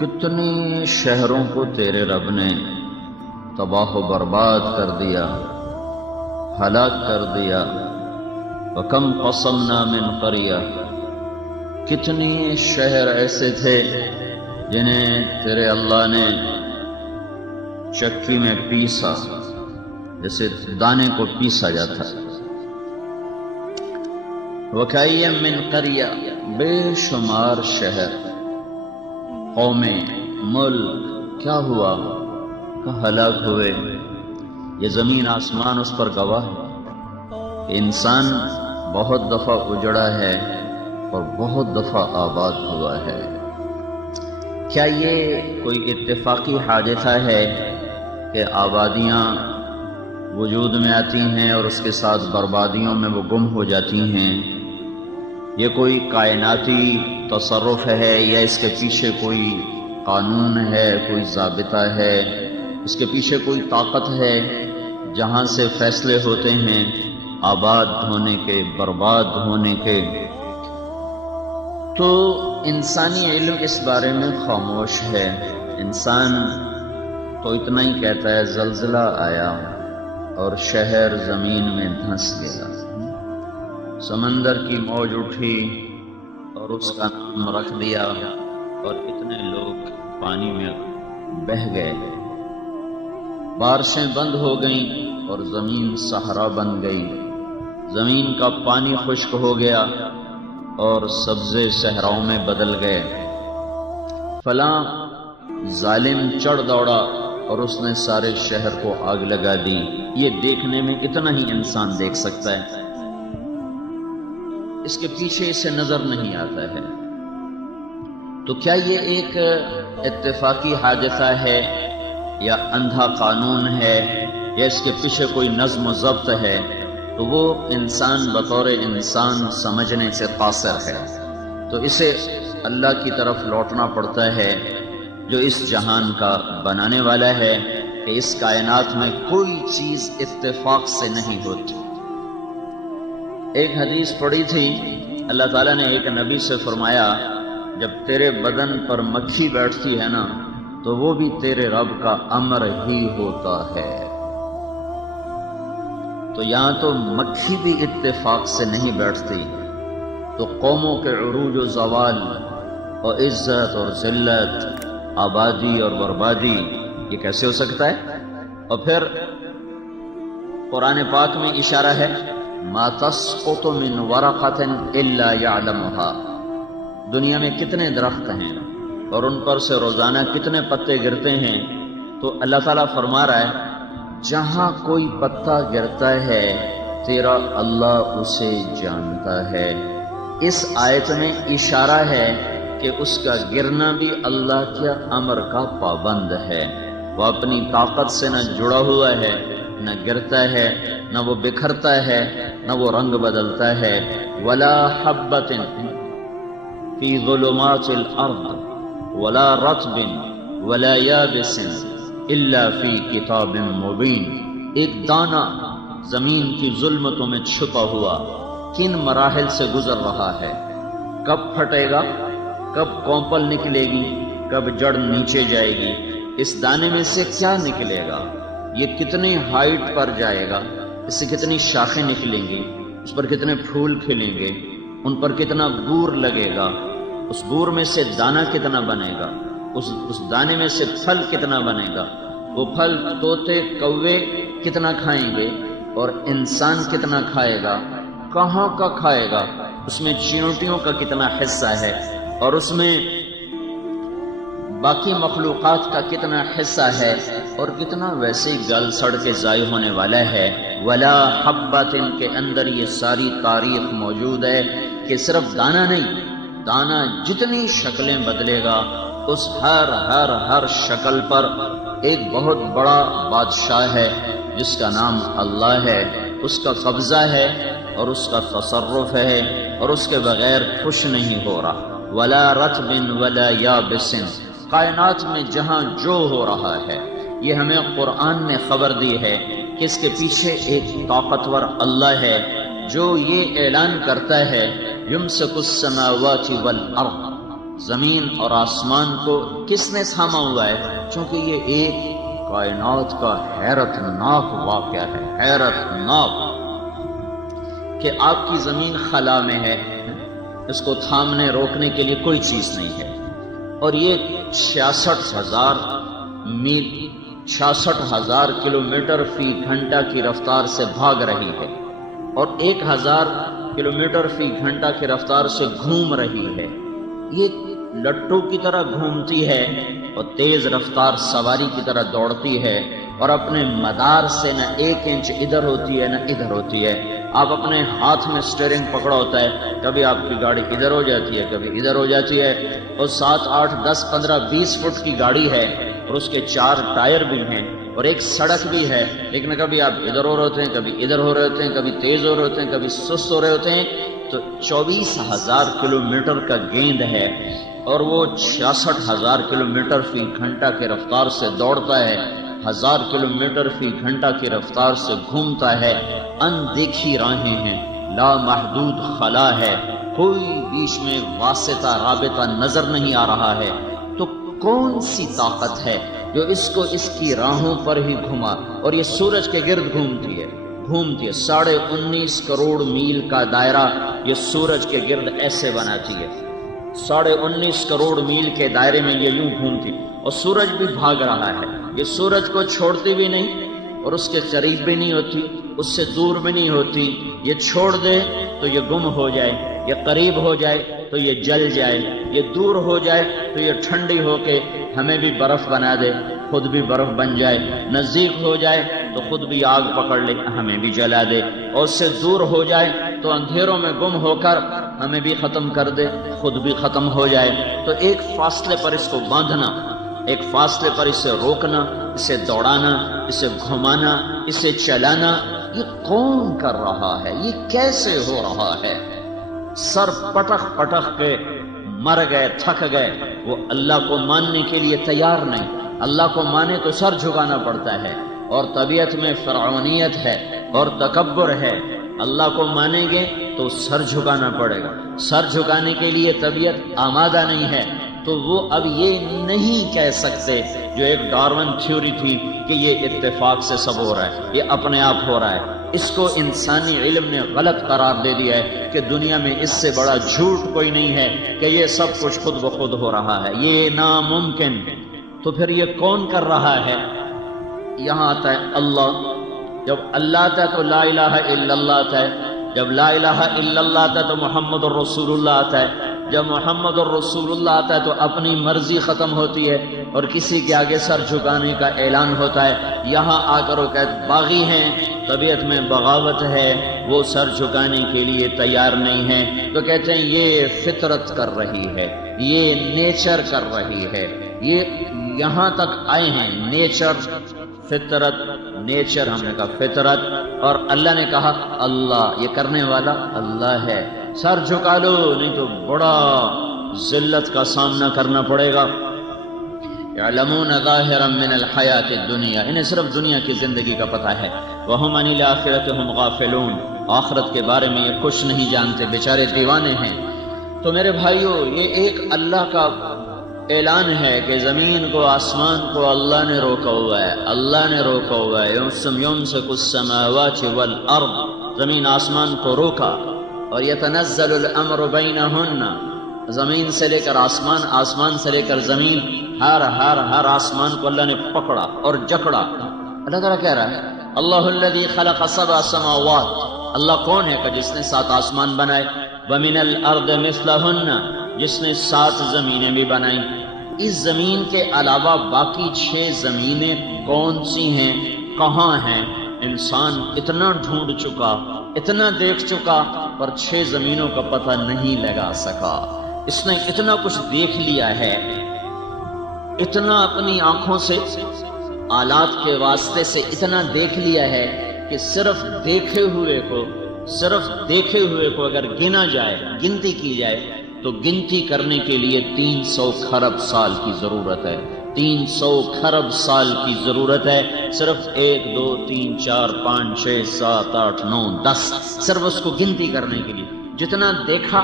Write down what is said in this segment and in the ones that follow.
کتنی شہروں کو تیرے رب نے تباہ و برباد کر دیا، ہلاک کر دیا۔ وَكَمْ قَصَمْنَا مِنْ قَرْيَةٍ، کتنی شہر ایسے تھے جنہیں تیرے اللہ نے چکی میں پیسا، جیسے دانے کو پیسا جاتا ہے۔ وَكَأَيٍّ مِّن قَرْيَةٍ، بے شمار شہر، قومیں، ملک کیا ہوا کہ ہلاک ہوئے۔ یہ زمین آسمان اس پر گواہ ہے کہ انسان بہت دفعہ اجڑا ہے اور بہت دفعہ آباد ہوا ہے۔ کیا یہ کوئی اتفاقی حادثہ ہے کہ آبادیاں وجود میں آتی ہیں اور اس کے ساتھ بربادیوں میں وہ گم ہو جاتی ہیں؟ یہ کوئی کائناتی تصرف ہے یا اس کے پیچھے کوئی قانون ہے، کوئی ضابطہ ہے، اس کے پیچھے کوئی طاقت ہے جہاں سے فیصلے ہوتے ہیں آباد ہونے کے، برباد ہونے کے؟ تو انسانی علم اس بارے میں خاموش ہے۔ انسان تو اتنا ہی کہتا ہے زلزلہ آیا اور شہر زمین میں دھنس گیا، سمندر کی موج اٹھی اور اس کا نام رکھ دیا اور اتنے لوگ پانی میں بہہ گئے، بارشیں بند ہو گئیں اور زمین صحرا بن گئی، زمین کا پانی خشک ہو گیا اور سبزے صحراؤں میں بدل گئے۔ فلاں ظالم چڑھ دوڑا اور اس نے سارے شہر کو آگ لگا دی۔ یہ دیکھنے میں اتنا ہی انسان دیکھ سکتا ہے، اس کے پیچھے اسے نظر نہیں آتا ہے۔ تو کیا یہ ایک اتفاقی حادثہ ہے یا اندھا قانون ہے یا اس کے پیچھے کوئی نظم و ضبط ہے؟ تو وہ انسان بطور انسان سمجھنے سے قاصر ہے۔ تو اسے اللہ کی طرف لوٹنا پڑتا ہے جو اس جہان کا بنانے والا ہے، کہ اس کائنات میں کوئی چیز اتفاق سے نہیں ہوتی۔ ایک حدیث پڑھی تھی، اللہ تعالیٰ نے ایک نبی سے فرمایا جب تیرے بدن پر مکھی بیٹھتی ہے نا تو وہ بھی تیرے رب کا امر ہی ہوتا ہے۔ تو یہاں تو مکھی بھی اتفاق سے نہیں بیٹھتی، تو قوموں کے عروج و زوال اور عزت اور ذلت، آبادی اور بربادی، یہ کیسے ہو سکتا ہے؟ اور پھر قرآن پاک میں اشارہ ہے ما تسقط من ورقۃ الا يعلمها، دنیا میں کتنے درخت ہیں اور ان پر سے روزانہ کتنے پتے گرتے ہیں، تو اللہ تعالیٰ فرما رہا ہے جہاں کوئی پتا گرتا ہے تیرا اللہ اسے جانتا ہے۔ اس آیت میں اشارہ ہے کہ اس کا گرنا بھی اللہ کے امر کا پابند ہے، وہ اپنی طاقت سے نہ جڑا ہوا ہے، نہ گرتا ہے، نہ وہ بکھرتا ہے، نہ وہ رنگ بدلتا ہے۔ ولا حبۃ فی ظلمات الارض ولا رطب ولا یابس الا فی کتاب مبین، ایک دانہ زمین کی ظلمتوں میں چھپا ہوا کن مراحل سے گزر رہا ہے، کب پھٹے گا، کب کونپل نکلے گی، کب جڑ نیچے جائے گی، اس دانے میں سے کیا نکلے گا، یہ کتنی ہائٹ پر جائے گا، اس سے کتنی شاخیں نکلیں گی، اس پر کتنے پھول کھلیں گے، ان پر کتنا بور لگے گا، اس بور میں سے دانہ کتنا بنے گا، اس دانے میں سے پھل کتنا بنے گا، وہ پھل طوطے کوے کتنا کھائیں گے اور انسان کتنا کھائے گا، کہاں کا کھائے گا، اس میں چیونٹیوں کا کتنا حصہ ہے اور اس میں باقی مخلوقات کا کتنا حصہ ہے اور کتنا ویسے گل سڑ کے ضائع ہونے والا ہے۔ ولا حبۃ کے اندر یہ ساری تاریخ موجود ہے کہ صرف دانہ نہیں، دانہ جتنی شکلیں بدلے گا اس ہر شکل پر ایک بہت بڑا بادشاہ ہے جس کا نام اللہ ہے، اس کا قبضہ ہے اور اس کا تصرف ہے اور اس کے بغیر کچھ نہیں ہو رہا۔ ولا رطب ولا یابس، کائنات میں جہاں جو ہو رہا ہے یہ ہمیں قرآن نے خبر دی ہے کہ اس کے پیچھے ایک طاقتور اللہ ہے جو یہ اعلان کرتا ہے یمسک السماوات والارض زمین اور آسمان کو کس نے تھاما ہوا ہے؟ چونکہ یہ ایک کائنات کا حیرت ناک واقعہ ہے، حیرت ناک، کہ آپ کی زمین خلا میں ہے، اس کو تھامنے روکنے کے لیے کوئی چیز نہیں ہے، اور یہ 66,000 میل 66,000 کلومیٹر فی گھنٹہ کی رفتار سے بھاگ رہی ہے، اور 1,000 کلومیٹر فی گھنٹہ کی رفتار سے گھوم رہی ہے۔ یہ لٹو کی طرح گھومتی ہے اور تیز رفتار سواری کی طرح دوڑتی ہے، اور اپنے مدار سے نہ 1 انچ ادھر ہوتی ہے نہ ادھر ہوتی ہے۔ آپ اپنے ہاتھ میں سٹیئرنگ پکڑا ہوتا ہے، کبھی آپ کی گاڑی ادھر ہو جاتی ہے، کبھی ادھر ہو جاتی ہے، اور 7، 8، 10، 15، 20 فٹ کی گاڑی ہے، اور اس کے 4 ٹائر بھی ہیں، اور ایک سڑک بھی ہے، لیکن کبھی آپ ادھر ہو رہے ہوتے ہیں، کبھی ادھر ہو رہے ہوتے ہیں، کبھی تیز ہو رہے ہوتے ہیں، کبھی سست ہو رہے ہوتے ہیں۔ تو 24,000 کلومیٹر کا گیند ہے، اور وہ 66,000 کلومیٹر فی گھنٹہ کی رفتار سے دوڑتا ہے، 1000 کلومیٹر فی گھنٹہ کی رفتار سے گھومتا ہے۔ اندیکھی راہیں ہیں، لامحدود خلا ہے، کوئی بیچ میں واسطہ رابطہ نظر نہیں آ رہا ہے۔ تو کون سی طاقت ہے جو اس کو اس کی راہوں پر ہی گھما؟ اور یہ سورج کے گرد گھومتی ہے، 19.5 کروڑ میل کا دائرہ یہ سورج کے گرد ایسے بناتی ہے، 19.5 کروڑ میل کے دائرے میں یہ یوں گھومتی، اور سورج بھی بھاگ رہا ہے، یہ سورج کو چھوڑتی بھی نہیں اور اس کے قریب بھی نہیں ہوتی، اس سے دور بھی نہیں ہوتی۔ یہ چھوڑ دے تو یہ گم ہو جائے، یہ قریب ہو جائے تو یہ جل جائے، یہ دور ہو جائے تو یہ ٹھنڈی ہو کے ہمیں بھی برف بنا دے، خود بھی برف بن جائے، نزدیک ہو جائے تو خود بھی آگ پکڑ لے، ہمیں بھی جلا دے، اور اس سے دور ہو جائے تو اندھیروں میں گم ہو کر ہمیں بھی ختم کر دے، خود بھی ختم ہو جائے۔ تو ایک فاصلے پر اس کو باندھنا، ایک فاصلے پر اسے روکنا، اسے دوڑانا، اسے گھمانا، اسے چلانا، یہ کون کر رہا ہے؟ یہ کیسے ہو رہا ہے؟ سر پٹخ پٹخ کے مر گئے، تھک گئے، وہ اللہ کو ماننے کے لیے تیار نہیں۔ اللہ کو مانے تو سر جھکانا پڑتا ہے، اور طبیعت میں فرعونیت ہے اور تکبر ہے۔ اللہ کو مانیں گے تو سر جھکانا پڑے گا، سر جھکانے کے لیے طبیعت آمادہ نہیں ہے، تو وہ اب یہ نہیں کہہ سکتے جو ایک ڈارون تھیوری تھی کہ یہ اتفاق سے سب ہو رہا ہے، یہ اپنے آپ ہو رہا ہے۔ اس کو انسانی علم نے غلط قرار دے دیا ہے کہ دنیا میں اس سے بڑا جھوٹ کوئی نہیں ہے کہ یہ سب کچھ خود بخود ہو رہا ہے، یہ ناممکن۔ تو پھر یہ کون کر رہا ہے؟ یہاں آتا ہے اللہ۔ جب اللہ آتا ہے تو لا الہ الا اللہ آتا ہے، جب لا الہ الا اللہ آتا ہے تو محمد الرسول اللہ آتا ہے، جب محمد الرسول اللہ آتا ہے تو اپنی مرضی ختم ہوتی ہے اور کسی کے آگے سر جھکانے کا اعلان ہوتا ہے۔ یہاں آ کر وہ کہتے باغی ہیں، طبیعت میں بغاوت ہے، وہ سر جھکانے کے لیے تیار نہیں ہیں، تو کہتے ہیں یہ فطرت کر رہی ہے، یہ نیچر کر رہی ہے۔ یہ یہاں تک آئے ہیں، نیچر، فطرت، نیچر، ہم نے کہا فطرت، اور اللہ نے کہا اللہ، یہ کرنے والا اللہ ہے۔ سر جھکا لو نہیں تو بڑا ذلت کا سامنا کرنا پڑے گا۔ یعلمون ظاہرا من الحیات الدنیا، انہیں صرف دنیا کی زندگی کا پتہ ہے۔ وہم عن الآخرۃ ہم غافلون، آخرت کے بارے میں یہ کچھ نہیں جانتے، بیچارے دیوانے ہیں۔ تو میرے بھائیو، یہ ایک اللہ کا اعلان ہے کہ زمین کو، آسمان کو اللہ نے روکا ہوا ہے، اللہ نے روکا ہوا ہے۔ یمسک السماوات والارض، زمین آسمان کو روکا، اور یتنزل الامر بینہن، زمین سے لے کر آسمان، آسمان سے لے کر زمین، ہر آسمان کو اللہ نے پکڑا اور جکڑا۔ اللہ تعالیٰ کہہ رہا ہے اللہ الذی خلق 7 سماوات، اللہ کون ہے کہ جس نے 7 آسمان بنائے، ومن الارض مثلہن، جس نے 7 زمینیں بھی بنائیں۔ اس زمین کے علاوہ باقی 6 زمینیں کون سی ہیں، کہاں ہیں؟ انسان اتنا ڈھونڈ چکا، اتنا دیکھ چکا، پر 6 زمینوں کا پتہ نہیں لگا سکا۔ اس نے اتنا کچھ دیکھ لیا ہے، اتنا اپنی آنکھوں سے، آلات کے واسطے سے اتنا دیکھ لیا ہے کہ صرف دیکھے ہوئے کو اگر گنا جائے، گنتی کی جائے، تو گنتی کرنے کے لیے 300 کھرب سال کی ضرورت ہے، 300 کھرب سال کی ضرورت ہے، صرف 1 2 3 4 5 6 7 8 9 10، صرف اس کو گنتی کرنے کے لیے۔ جتنا دیکھا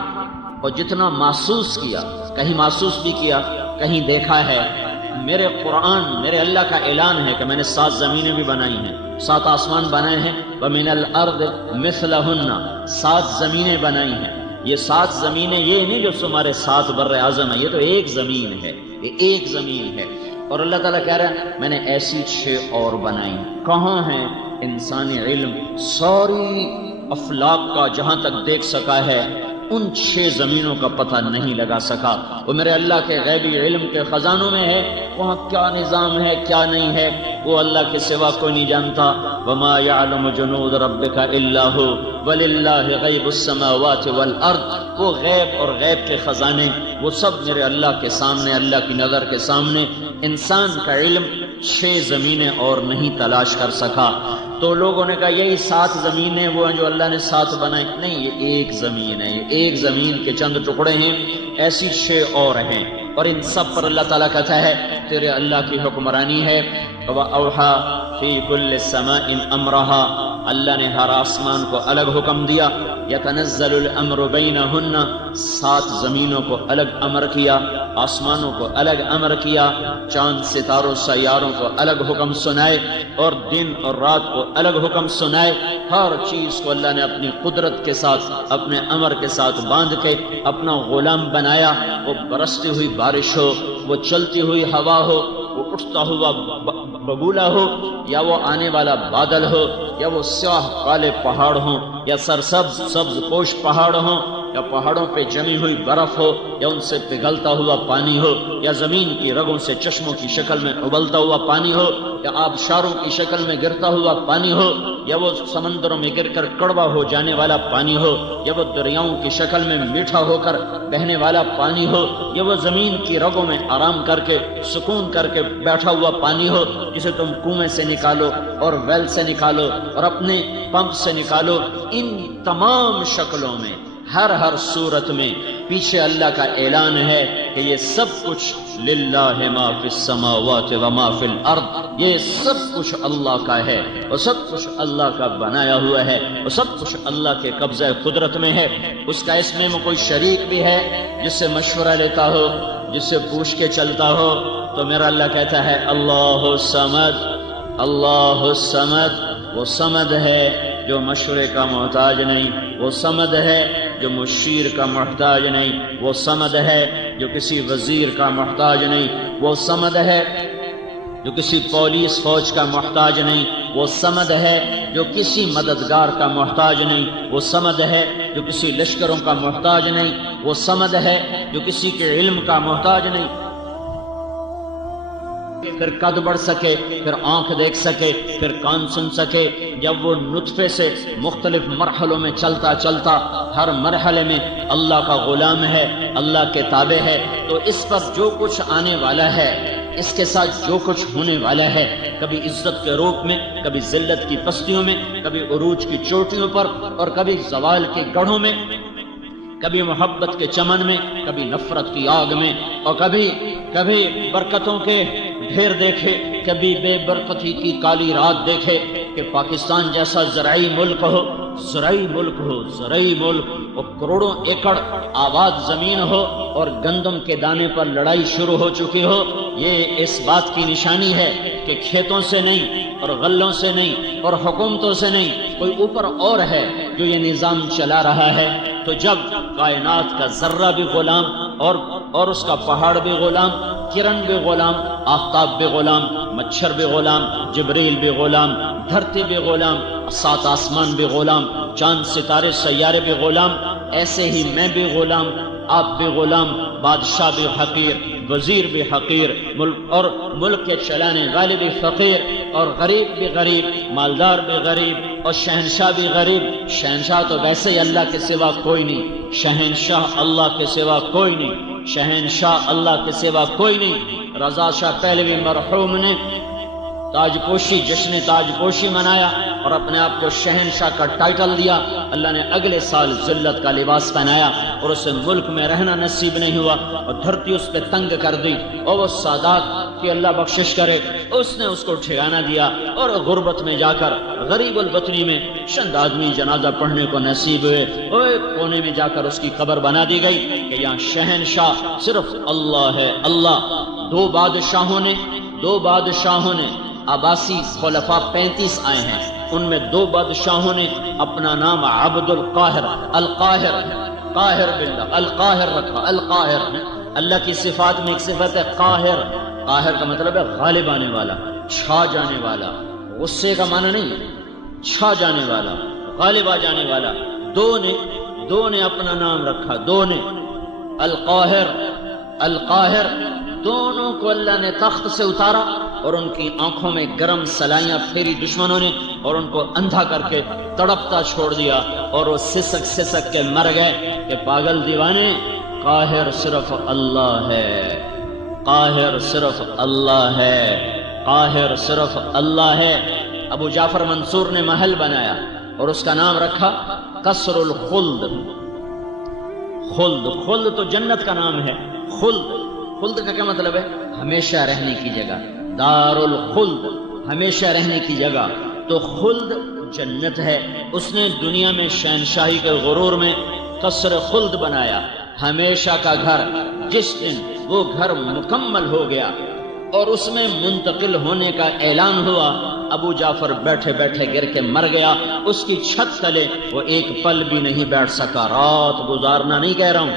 اور جتنا محسوس کیا، کہیں محسوس بھی کیا، کہیں دیکھا ہے، میرے قرآن، میرے اللہ کا اعلان ہے کہ میں نے 7 زمینیں بھی بنائی ہیں، 7 آسمان بنائے ہیں، وَمِنَ الْأَرْضِ مِثْلَهُنَّ 7 زمینیں بنائی ہیں۔ یہ 7 زمینیں یہ نہیں جو تمہارے 7 بر اعظم ہے، یہ تو ایک زمین ہے، یہ ایک زمین ہے۔ اور اللہ تعالیٰ کہہ رہا ہے میں نے ایسی 6 اور بنائی۔ کہاں ہیں انسانی علم؟ ساری افلاک کا جہاں تک دیکھ سکا ہے ان 6 زمینوں کا پتہ نہیں لگا سکا۔ وہ میرے اللہ کے غیبی علم کے خزانوں میں ہے، وہاں کیا نظام ہے کیا نہیں ہے وہ اللہ کے سوا کوئی نہیں جانتا۔ وَمَا يَعْلَمُ جُنُودَ رَبِّكَ إِلَّا هُوَ وَلِلَّهِ غَيْبُ السَّمَاوَاتِ وَالْأَرْضِ۔ وہ غیب اور غیب کے خزانے وہ سب میرے اللہ کے سامنے، اللہ کی نظر کے سامنے۔ انسان کا علم 6 زمینیں اور نہیں تلاش کر سکا۔ تو لوگوں نے کہا یہی 7 زمینیں وہ ہیں جو اللہ نے 7 بنائی، نہیں، یہ ایک زمین ہے، یہ ایک زمین کے چند ٹکڑے ہیں، ایسی 6 اور ہیں، اور ان سب پر اللہ تعالیٰ کہتا ہے تیرے اللہ کی حکمرانی ہے۔ وَأَوْحَى فِي كُلِّ سَمَاءٍ أَمْرَهَا، اللہ نے ہر آسمان کو الگ حکم دیا۔ يَتَنَزَّلُ الْأَمْرُ بَيْنَهُنَّ 7 زمینوں کو الگ امر کیا، آسمانوں کو الگ امر کیا، چاند ستاروں سیاروں کو الگ حکم سنائے، اور دن اور رات کو الگ حکم سنائے۔ ہر چیز کو اللہ نے اپنی قدرت کے ساتھ، اپنے امر کے ساتھ باندھ کے اپنا غلام بنایا۔ وہ برستی ہوئی بارش ہو، وہ چلتی ہوئی ہوا ہو، وہ اٹھتا ہوا بگولا ہو، یا وہ آنے والا بادل ہو، یا وہ سیاہ کالے پہاڑ ہوں، یا سرسبز سبز پوش پہاڑ ہوں، یا پہاڑوں پہ جمی ہوئی برف ہو، یا ان سے پگھلتا ہوا پانی ہو، یا زمین کی رگوں سے چشموں کی شکل میں ابلتا ہوا پانی ہو، یا آبشاروں کی شکل میں گرتا ہوا پانی ہو، یا وہ سمندروں میں گر کر کڑوا ہو جانے والا پانی ہو، یا وہ دریاؤں کی شکل میں میٹھا ہو کر بہنے والا پانی ہو، یا وہ زمین کی رگوں میں آرام کر کے سکون کر کے بیٹھا ہوا پانی ہو جسے تم کنویں سے نکالو اور ویل سے نکالو اور اپنے پمپ سے نکالو۔ ان تمام شکلوں میں، ہر صورت میں پیچھے اللہ کا اعلان ہے کہ یہ سب کچھ للہ ما فی السماوات و ما فی الارض، یہ سب کچھ اللہ کا ہے، اور سب کچھ اللہ کا بنایا ہوا ہے، اور سب کچھ اللہ کے قبضہ قدرت میں ہے۔ اس کا اس میں کوئی شریک بھی ہے جس سے مشورہ لیتا ہو، جس سے پوچھ کے چلتا ہو، تو میرا اللہ کہتا ہے اللہ الصمد، اللہ الصمد۔ وہ صمد ہے جو مشورے کا محتاج نہیں، وہ صمد ہے جو مشیر کا محتاج نہیں، وہ صمد ہے جو کسی وزیر کا محتاج نہیں، وہ صمد ہے جو کسی پولیس فوج کا محتاج نہیں، وہ صمد ہے جو کسی مددگار کا محتاج نہیں، وہ صمد ہے جو کسی لشکروں کا محتاج نہیں، وہ صمد ہے جو کسی کے علم کا محتاج نہیں۔ پھر قد بڑھ سکے، پھر آنکھ دیکھ سکے، پھر کان سن سکے، جب وہ نطفے سے مختلف مرحلوں میں چلتا چلتا ہر مرحلے میں اللہ کا غلام ہے، اللہ کے تابع ہے، تو اس پر جو کچھ آنے والا ہے، اس کے ساتھ جو کچھ ہونے والا ہے، کبھی عزت کے روپ میں، کبھی ذلت کی پستیوں میں، کبھی عروج کی چوٹیوں پر، اور کبھی زوال کے گڑھوں میں، کبھی محبت کے چمن میں، کبھی نفرت کی آگ میں، اور کبھی برکتوں کے ڈھیر دیکھے، کبھی بے برکتی کی کالی رات دیکھے کہ پاکستان جیسا زرعی ملک ہو، زرعی ملک اور کروڑوں ایکڑ آباد زمین ہو، اور گندم کے دانے پر لڑائی شروع ہو چکی ہو۔ یہ اس بات کی نشانی ہے کہ کھیتوں سے نہیں، اور غلوں سے نہیں، اور حکومتوں سے نہیں، کوئی اوپر اور ہے جو یہ نظام چلا رہا ہے۔ تو جب کائنات کا ذرہ بھی غلام، اور اس کا پہاڑ بھی غلام، کرن بھی غلام، آفتاب بھی غلام، مچھر بھی غلام، جبریل بھی غلام، دھرتی بھی غلام، 7 آسمان بھی غلام، چاند ستارے سیارے بھی غلام، ایسے ہی میں بھی غلام، آپ بھی غلام، بادشاہ بھی حقیر، وزیر بھی حقیر، ملک کے چلانے والے بھی فقیر، اور غریب بھی غریب، مالدار بھی غریب، اور شہنشاہ بھی غریب۔ شہنشاہ تو ویسے ہی اللہ کے سوا کوئی نہیں، شہنشاہ اللہ کے سوا کوئی نہیں، شہنشاہ اللہ کے سوا کوئی نہیں۔ رضا شاہ پہلوی مرحوم نے جشن تاج پوشی منایا اور اپنے آپ کو شہنشاہ کا ٹائٹل دیا۔ اللہ نے اگلے سال ذلت کا لباس پہنایا اور اسے ملک میں رہنا نصیب نہیں ہوا، اور دھرتی اس پہ تنگ کر دی، اور وہ سادات کی اللہ بخشش کرے، اس نے اس کو ٹھکانہ دیا اور غربت میں جا کر غریب البطنی میں چند آدمی جنازہ پڑھنے کو نصیب ہوئے، اور کونے میں جا کر اس کی قبر بنا دی گئی کہ یہاں شہنشاہ صرف اللہ ہے، اللہ۔ دو بادشاہوں نے عباسی خلفاء 35 آئے ہیں، ان میں 2 بادشاہوں نے اپنا نام عبد القاہر، قاہر باللہ، القاہر رکھا، القاہر۔ اللہ کی صفات میں ایک صفت ہے قاہر، قاہر کا مطلب ہے غالب آنے والا، چھا جانے والا، غصے کا معنی نہیں ہے، چھا جانے والا، غالب آ جانے والا۔ دو نے اپنا نام رکھا، دو نے القاہر، دونوں کو اللہ نے تخت سے اتارا اور ان کی آنکھوں میں گرم سلائیاں پھیری دشمنوں نے اور ان کو اندھا کر کے تڑپتا چھوڑ دیا، اور وہ سسک کے مر گئے کہ پاگل دیوانے، قاہر صرف اللہ ہے، قاہر صرف اللہ ہے، قاہر صرف اللہ ہے۔ ابو جعفر منصور نے محل بنایا اور اس کا نام رکھا قصر الخلد۔ خلد تو جنت کا نام ہے، خلد کا کیا مطلب ہے؟ ہمیشہ رہنے کی جگہ، دار الخلد، ہمیشہ رہنے کی جگہ۔ تو خلد جنت ہے۔ اس نے دنیا میں شہنشاہی کے غرور میں قصر خلد بنایا، ہمیشہ کا گھر۔ جس دن وہ گھر مکمل ہو گیا اور اس میں منتقل ہونے کا اعلان ہوا، ابو جعفر بیٹھے بیٹھے گر کے مر گیا۔ اس کی چھت تلے وہ ایک پل بھی نہیں بیٹھ سکا، رات گزارنا نہیں کہہ رہا ہوں،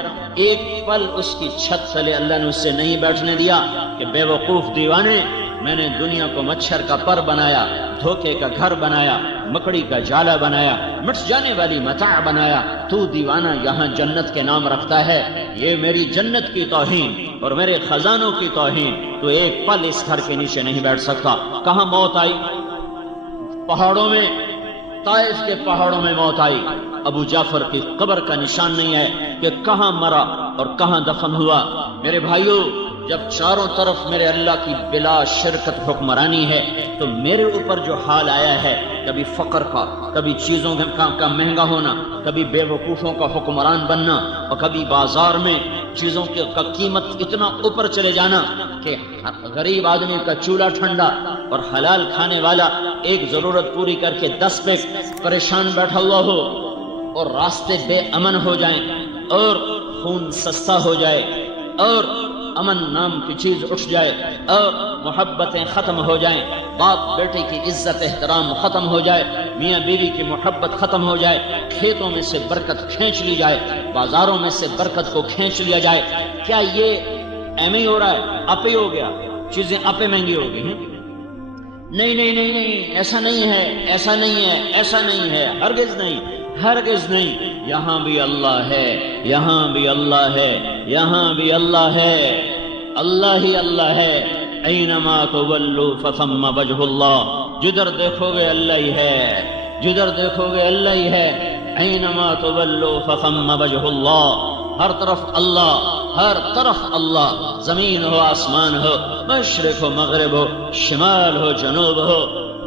ایک پل اس کی چھت تلے اللہ نے اس سے نہیں بیٹھنے دیا کہ بے وقوف دیوانے، میں نے دنیا کو مچھر کا پر بنایا، دھوکے کا گھر بنایا، مکڑی کا جالا بنایا، مٹ جانے والی متاع بنایا، تو دیوانہ یہاں جنت کے نام رکھتا ہے۔ یہ میری جنت کی توہین اور میرے خزانوں کی توہین، تو ایک پل اس گھر کے نیچے نہیں بیٹھ سکتا۔ کہاں موت آئی؟ پہاڑوں میں، طائف کے پہاڑوں میں موت آئی۔ ابو جعفر کی قبر کا نشان نہیں ہے کہ کہاں مرا اور کہاں دفن ہوا۔ میرے بھائیوں، جب چاروں طرف میرے اللہ کی بلا شرکت حکمرانی ہے تو میرے اوپر جو حال آیا ہے، کبھی فقر کا، کبھی چیزوں کا مہنگا ہونا، کبھی بے وقوفوں کا حکمران بننا، اور کبھی بازار میں چیزوں کا قیمت اتنا اوپر چلے جانا کہ غریب آدمی کا چولہا ٹھنڈا اور حلال کھانے والا ایک ضرورت پوری کر کے 10 پہ پریشان بیٹھا ہوا ہو، اور راستے بے امن ہو جائیں، اور خون سستا ہو جائے، اور امن نام کی چیز اٹھ جائے، اور محبتیں ختم ہو جائیں، باپ بیٹے کی عزت احترام ختم ہو جائے، میاں بیوی کی محبت ختم ہو جائے، کھیتوں میں سے برکت کھینچ لی جائے، بازاروں میں سے برکت کو کھینچ لیا جائے۔ کیا یہ ایم ہی ہو رہا ہے؟ اپے ہو گیا، چیزیں اپے مہنگی ہو گئی ہیں؟ نہیں، ایسا نہیں ہے، ایسا نہیں ہے، ایسا نہیں ہے، ہرگز نہیں، ہرگز نہیں۔ یہاں بھی اللہ ہے، یہاں بھی اللہ ہے، یہاں بھی اللہ ہے، اللہ ہی اللہ ہے۔ اینما تولوا فثم وجہ اللہ، جدھر دیکھو گے اللہ ہی ہے، جدھر دیکھو گے اللہ ہی ہے۔ اینما تولوا فثم وجہ اللہ، ہر طرف اللہ، ہر طرف اللہ، زمین ہو آسمان ہو، مشرق ہو مغرب ہو، شمال ہو جنوب ہو،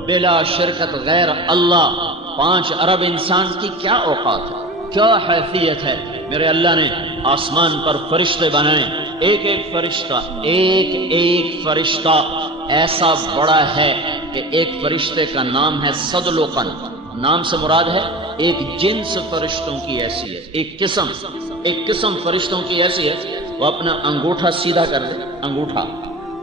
بلا شرکت غیر اللہ۔ 5 ارب انسان کی کیا اوقات ہے، کیا حیثیت ہے؟ میرے اللہ نے آسمان پر فرشتے بنائے، ایک ایک فرشتہ ایسا بڑا ہے کہ ایک فرشتے کا نام ہے صدلقن۔ نام سے مراد ہے ایک جنس فرشتوں کی حیثیت، ایک قسم فرشتوں کی حیثیت۔ وہ اپنا انگوٹھا سیدھا کر دے، انگوٹھا،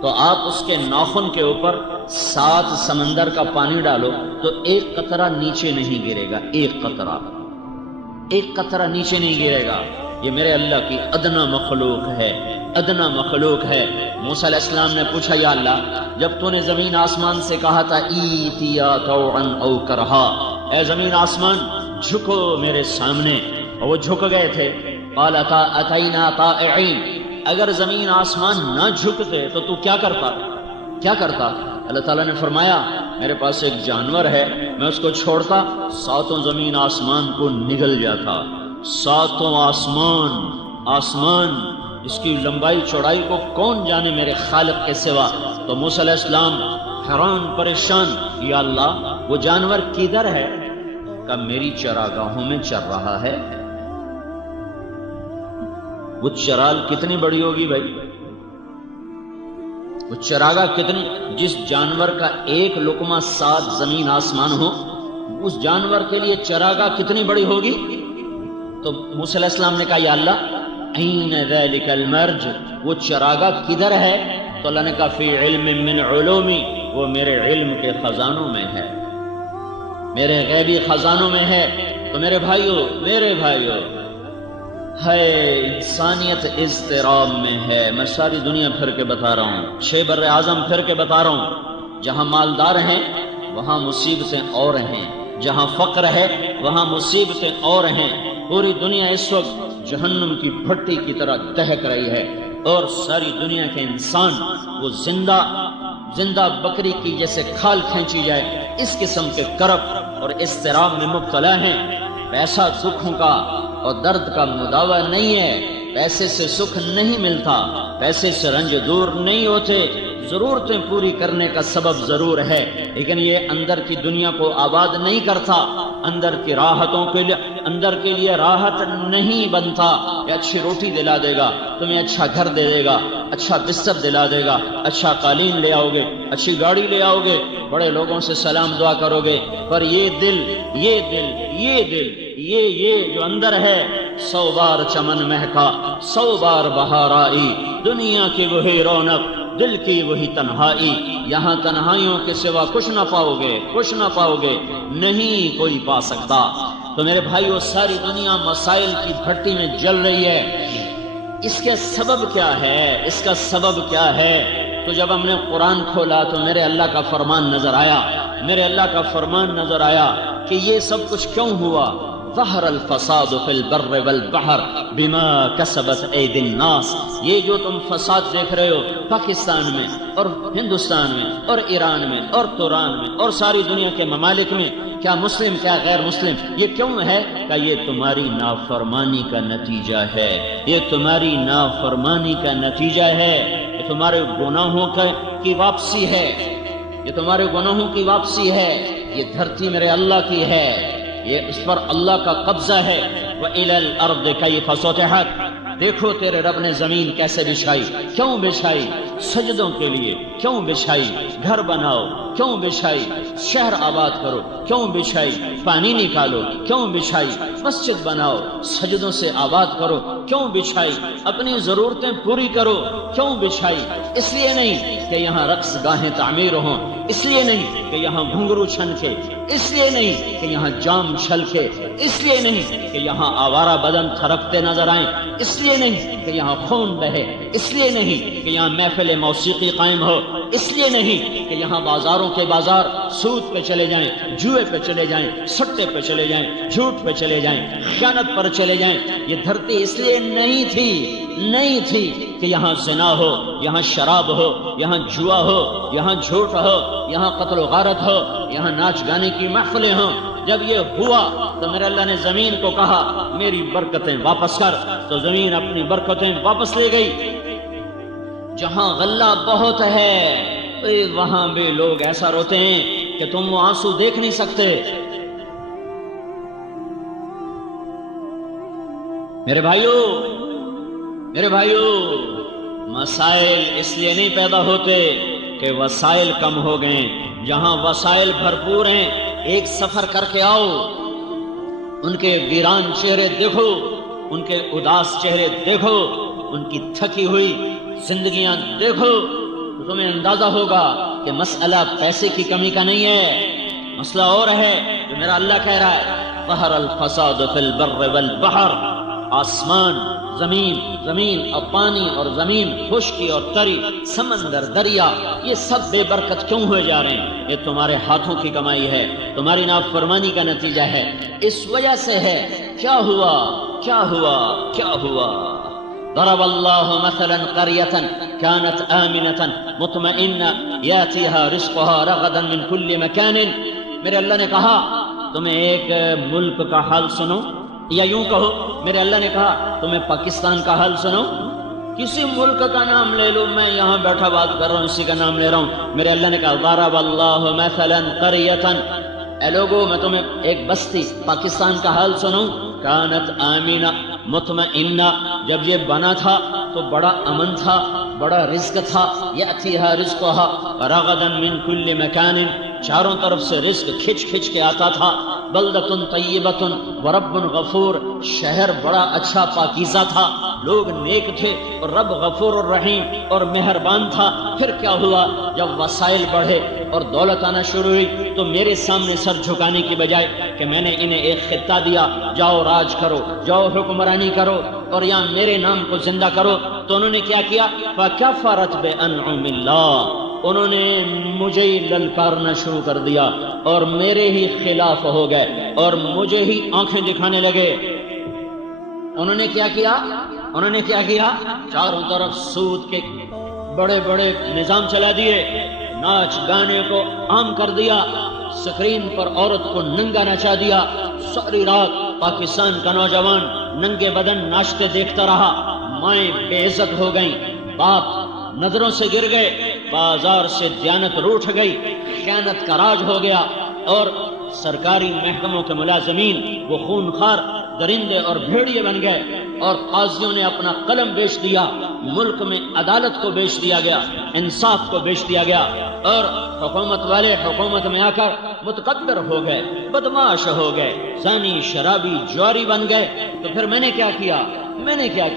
تو آپ اس کے ناخن کے اوپر 7 سمندر کا پانی ڈالو تو ایک قطرہ نیچے نہیں گرے گا، ایک قطرہ نیچے نہیں گرے گا۔ یہ میرے اللہ کی ادنا مخلوق ہے، ادنا مخلوق ہے۔ موسیٰ علیہ السلام نے پوچھا، یا اللہ، جب تو نے زمین آسمان سے کہا تھا ایتیا طوعا او کرہا، اے زمین آسمان جھکو میرے سامنے، اور وہ جھک گئے تھے، قال اتینا طائعین، اگر زمین آسمان نہ جھکتے تو کیا کرتا؟ اللہ تعالیٰ نے فرمایا، میرے پاس ایک جانور ہے، میں اس کو چھوڑتا، 7 زمین آسمان کو نگل جاتا، 7 آسمان، اس کی لمبائی چوڑائی کو کون جانے میرے خالق کے سوا۔ تو موسیٰ علیہ السلام حیران پریشان، یا اللہ وہ جانور کدھر ہے؟ کہ میری چراگاہوں میں چر رہا ہے۔ وہ چرال کتنی بڑی ہوگی بھائی؟ وہ چراگاہ کتنی، جس جانور کا ایک لقمہ 7 زمین آسمان ہو، اس جانور کے لیے چراگاہ کتنی بڑی ہوگی؟ تو موسیٰ علیہ السلام نے کہا یا اللہ این ذلک المرج، وہ چراگاہ کدھر ہے؟ تو اللہ نے کہا فی علم من علومی، وہ میرے علم کے خزانوں میں ہے، میرے غیبی خزانوں میں ہے۔ تو میرے بھائیو ہے انسانیت اضطراب میں ہے۔ میں ساری دنیا پھر کے بتا رہا ہوں، 6 بر اعظم پھر کے بتا رہا ہوں، جہاں مالدار ہیں وہاں مصیبتیں اور ہیں، جہاں فقر ہے وہاں مصیبتیں اور ہیں۔ پوری دنیا اس وقت جہنم کی بھٹی کی طرح دہک رہی ہے، اور ساری دنیا کے انسان وہ زندہ بکری کی جیسے کھال کھینچی جائے اس قسم کے کرب اور اضطراب میں مبتلا ہیں۔ پیسہ دکھوں کا اور درد کا مداوع نہیں ہے، پیسے سے سکھ نہیں ملتا، پیسے سے رنج دور نہیں ہوتے، ضرورتیں پوری کرنے کا سبب ضرور ہے، لیکن یہ اندر کی دنیا کو آباد نہیں کرتا، اندر کی راحتوں کے لیے اندر کے لیے راحت نہیں بنتا۔ یہ اچھی روٹی دلا دے گا، تمہیں اچھا گھر دے دے گا، اچھا بستر دلا دے گا، اچھا قالین لے آؤ گے، اچھی گاڑی لے آؤ گے، بڑے لوگوں سے سلام دعا کرو گے، پر یہ دل یہ جو اندر ہے، 100 بار چمن مہکا 100 بار بہار آئی، دنیا کی وہی رونق دل کی وہی تنہائی، یہاں تنہائیوں کے سوا کچھ نہ پاؤ گے، نہیں کوئی پا سکتا۔ تو میرے بھائیو ساری دنیا مسائل کی بھٹی میں جل رہی ہے، اس کا سبب کیا ہے؟ تو جب ہم نے قرآن کھولا تو میرے اللہ کا فرمان نظر آیا کہ یہ سب کچھ کیوں ہوا۔ ظہر الفساد فی البر والبحر بما کسبت ایدی الناس، یہ جو تم فساد دیکھ رہے ہو پاکستان میں اور ہندوستان میں اور ایران میں اور توران میں اور ساری دنیا کے ممالک میں، کیا مسلم کیا غیر مسلم، یہ کیوں ہے؟ کہ یہ تمہاری نافرمانی کا نتیجہ ہے، یہ تمہاری نافرمانی کا نتیجہ ہے، یہ تمہارے گناہوں کی واپسی ہے، یہ تمہارے گناہوں کی واپسی ہے۔ یہ دھرتی میرے اللہ کی ہے، یہ اس پر اللہ کا قبضہ ہے۔ وَإِلَى الْأَرْضِ كَيْفَ سُطِحَتْ، دیکھو تیرے رب نے زمین کیسے بچھائی، کیوں بچھائی؟ سجدوں کے لیے کیوں بچھائی؟ گھر بناؤ کیوں بچھائی؟ شہر آباد کرو کیوں بچھائی؟ پانی نکالو کیوں بچھائی؟ مسجد بناؤ سجدوں سے آباد کرو کیوں بچھائی؟ اپنی ضرورتیں پوری کرو کیوں بچھائی؟ اس لیے نہیں کہ یہاں رقص گاہیں تعمیر ہوں، اس لیے نہیں کہ یہاں گھنگرو چھنکے، اس لیے نہیں کہ یہاں جام چھلکے، اس لیے نہیں کہ یہاں آوارہ بدن تھرکتے نظر آئیں، اس لیے نہیں کہ یہاں خون بہے، اس لیے نہیں کہ یہاں محفل موسیقی قائم ہو، اس لیے نہیں کہ یہاں بازاروں کے بازار سود پہ چلے جائیں، جوئے پہ چلے جائیں، سٹے پہ چلے جائیں، جھوٹ پہ چلے جائیں، خیانت پر چلے جائیں۔ یہ دھرتی اس لیے نہیں تھی کہ یہاں زنا ہو، یہاں شراب ہو، یہاں جوا ہو، یہاں جھوٹ ہو، یہاں قتل و غارت ہو، یہاں ناچ گانے کی محفلیں ہوں۔ جب یہ ہوا تو میرے اللہ نے زمین کو کہا میری برکتیں واپس کر، تو زمین اپنی برکتیں واپس لے گئی۔ جہاں غلہ بہت ہے وہاں بھی لوگ ایسا روتے ہیں کہ تم وہ آنسو دیکھ نہیں سکتے۔ میرے بھائیو مسائل اس لیے نہیں پیدا ہوتے کہ وسائل کم ہو گئے، جہاں وسائل بھرپور ہیں ایک سفر کر کے آؤ، ان کے ویران چہرے دیکھو، ان کے اداس چہرے دیکھو، ان کی تھکی ہوئی زندگیاں دیکھو، تو تمہیں اندازہ ہوگا کہ مسئلہ پیسے کی کمی کا نہیں ہے، مسئلہ اور ہے جو میرا اللہ کہہ رہا ہے۔ ظہر الفساد فی البر والبحر، آسمان، زمین اور پانی اور زمین، خشکی اور تری، سمندر، دریا، یہ سب بے برکت کیوں ہوئے جا رہے ہیں؟ یہ تمہارے ہاتھوں کی کمائی ہے، تمہاری نافرمانی کا نتیجہ ہے، اس وجہ سے ہے۔ کیا ہوا؟ ضرب اللہ مثلا قریة كانت آمنة مطمئنة يأتيها رزقها رغدا من كل مكان۔ میرے اللہ نے کہا تمہیں ایک ملک کا حال سنو، یا یوں کہو میرے اللہ نے کہا تمہیں پاکستان کا حال سنو، کسی ملک کا نام لے لو، میں یہاں بیٹھا بات کر رہا ہوں اسی کا نام لے رہا ہوں۔ میرے اللہ نے کہا ضرب اللہ مثلا قریة، اے لوگو میں تمہیں ایک بستی پاکستان کا حال سنوں، کانت آمینہ مطمئنہ، جب یہ بنا تھا تو بڑا امن تھا، بڑا رزق تھا، یاتیھا رزقھا رغدا من کل مکان، چاروں طرف سے رزق کھچ کھچ کے آتا تھا۔ بلدۃ طیبۃ ورب غفور، شہر بڑا اچھا پاکیزہ تھا، لوگ نیک تھے اور رب غفور الرحیم اور مہربان تھا۔ پھر کیا ہوا؟ جب وسائل بڑھے اور دولت آنا شروع ہوئی تو میرے سامنے سر جھکانے کی بجائے کہ میں نے انہیں ایک خطہ دیا، جاؤ راج کرو، جاؤ حکمرانی کرو اور یہاں میرے نام کو زندہ کرو، تو انہوں نے کیا کیا؟ فَكَفَرَتْ بِأَنْعُمِ اللَّهِ، انہوں نے مجھے ہی للکارنا شروع کر دیا اور میرے ہی خلاف ہو گئے اور مجھے ہی آنکھیں دکھانے لگے۔ انہوں نے کیا کیا؟ انہوں نے کیا کیا؟ چاروں طرف سود کے بڑے بڑے نظام چلا دیے، ناچ گانے کو عام کر دیا، سکرین پر عورت کو ننگا نچا دیا، ساری رات پاکستان کا نوجوان ننگے بدن ناچتے دیکھتا رہا، مائیں بے عزت ہو گئیں، باپ نظروں سے گر گئے، بازار سے دیانت روٹھ گئی، خیانت کا راج ہو گیا، اور سرکاری محکموں کے ملازمین وہ خونخوار درندے اور بھیڑیے بن گئے، اور قاضیوں نے اپنا قلم بیچ دیا، ملک میں عدالت کو بیچ دیا گیا، انصاف کو بیچ دیا گیا، اور حکومت والے حکومت میں آ کر متکبر ہو گئے، بدماش ہو گئے، زانی شرابی جواری بن گئے۔ تو پھر میں نے کیا کیا؟ میں نے کیا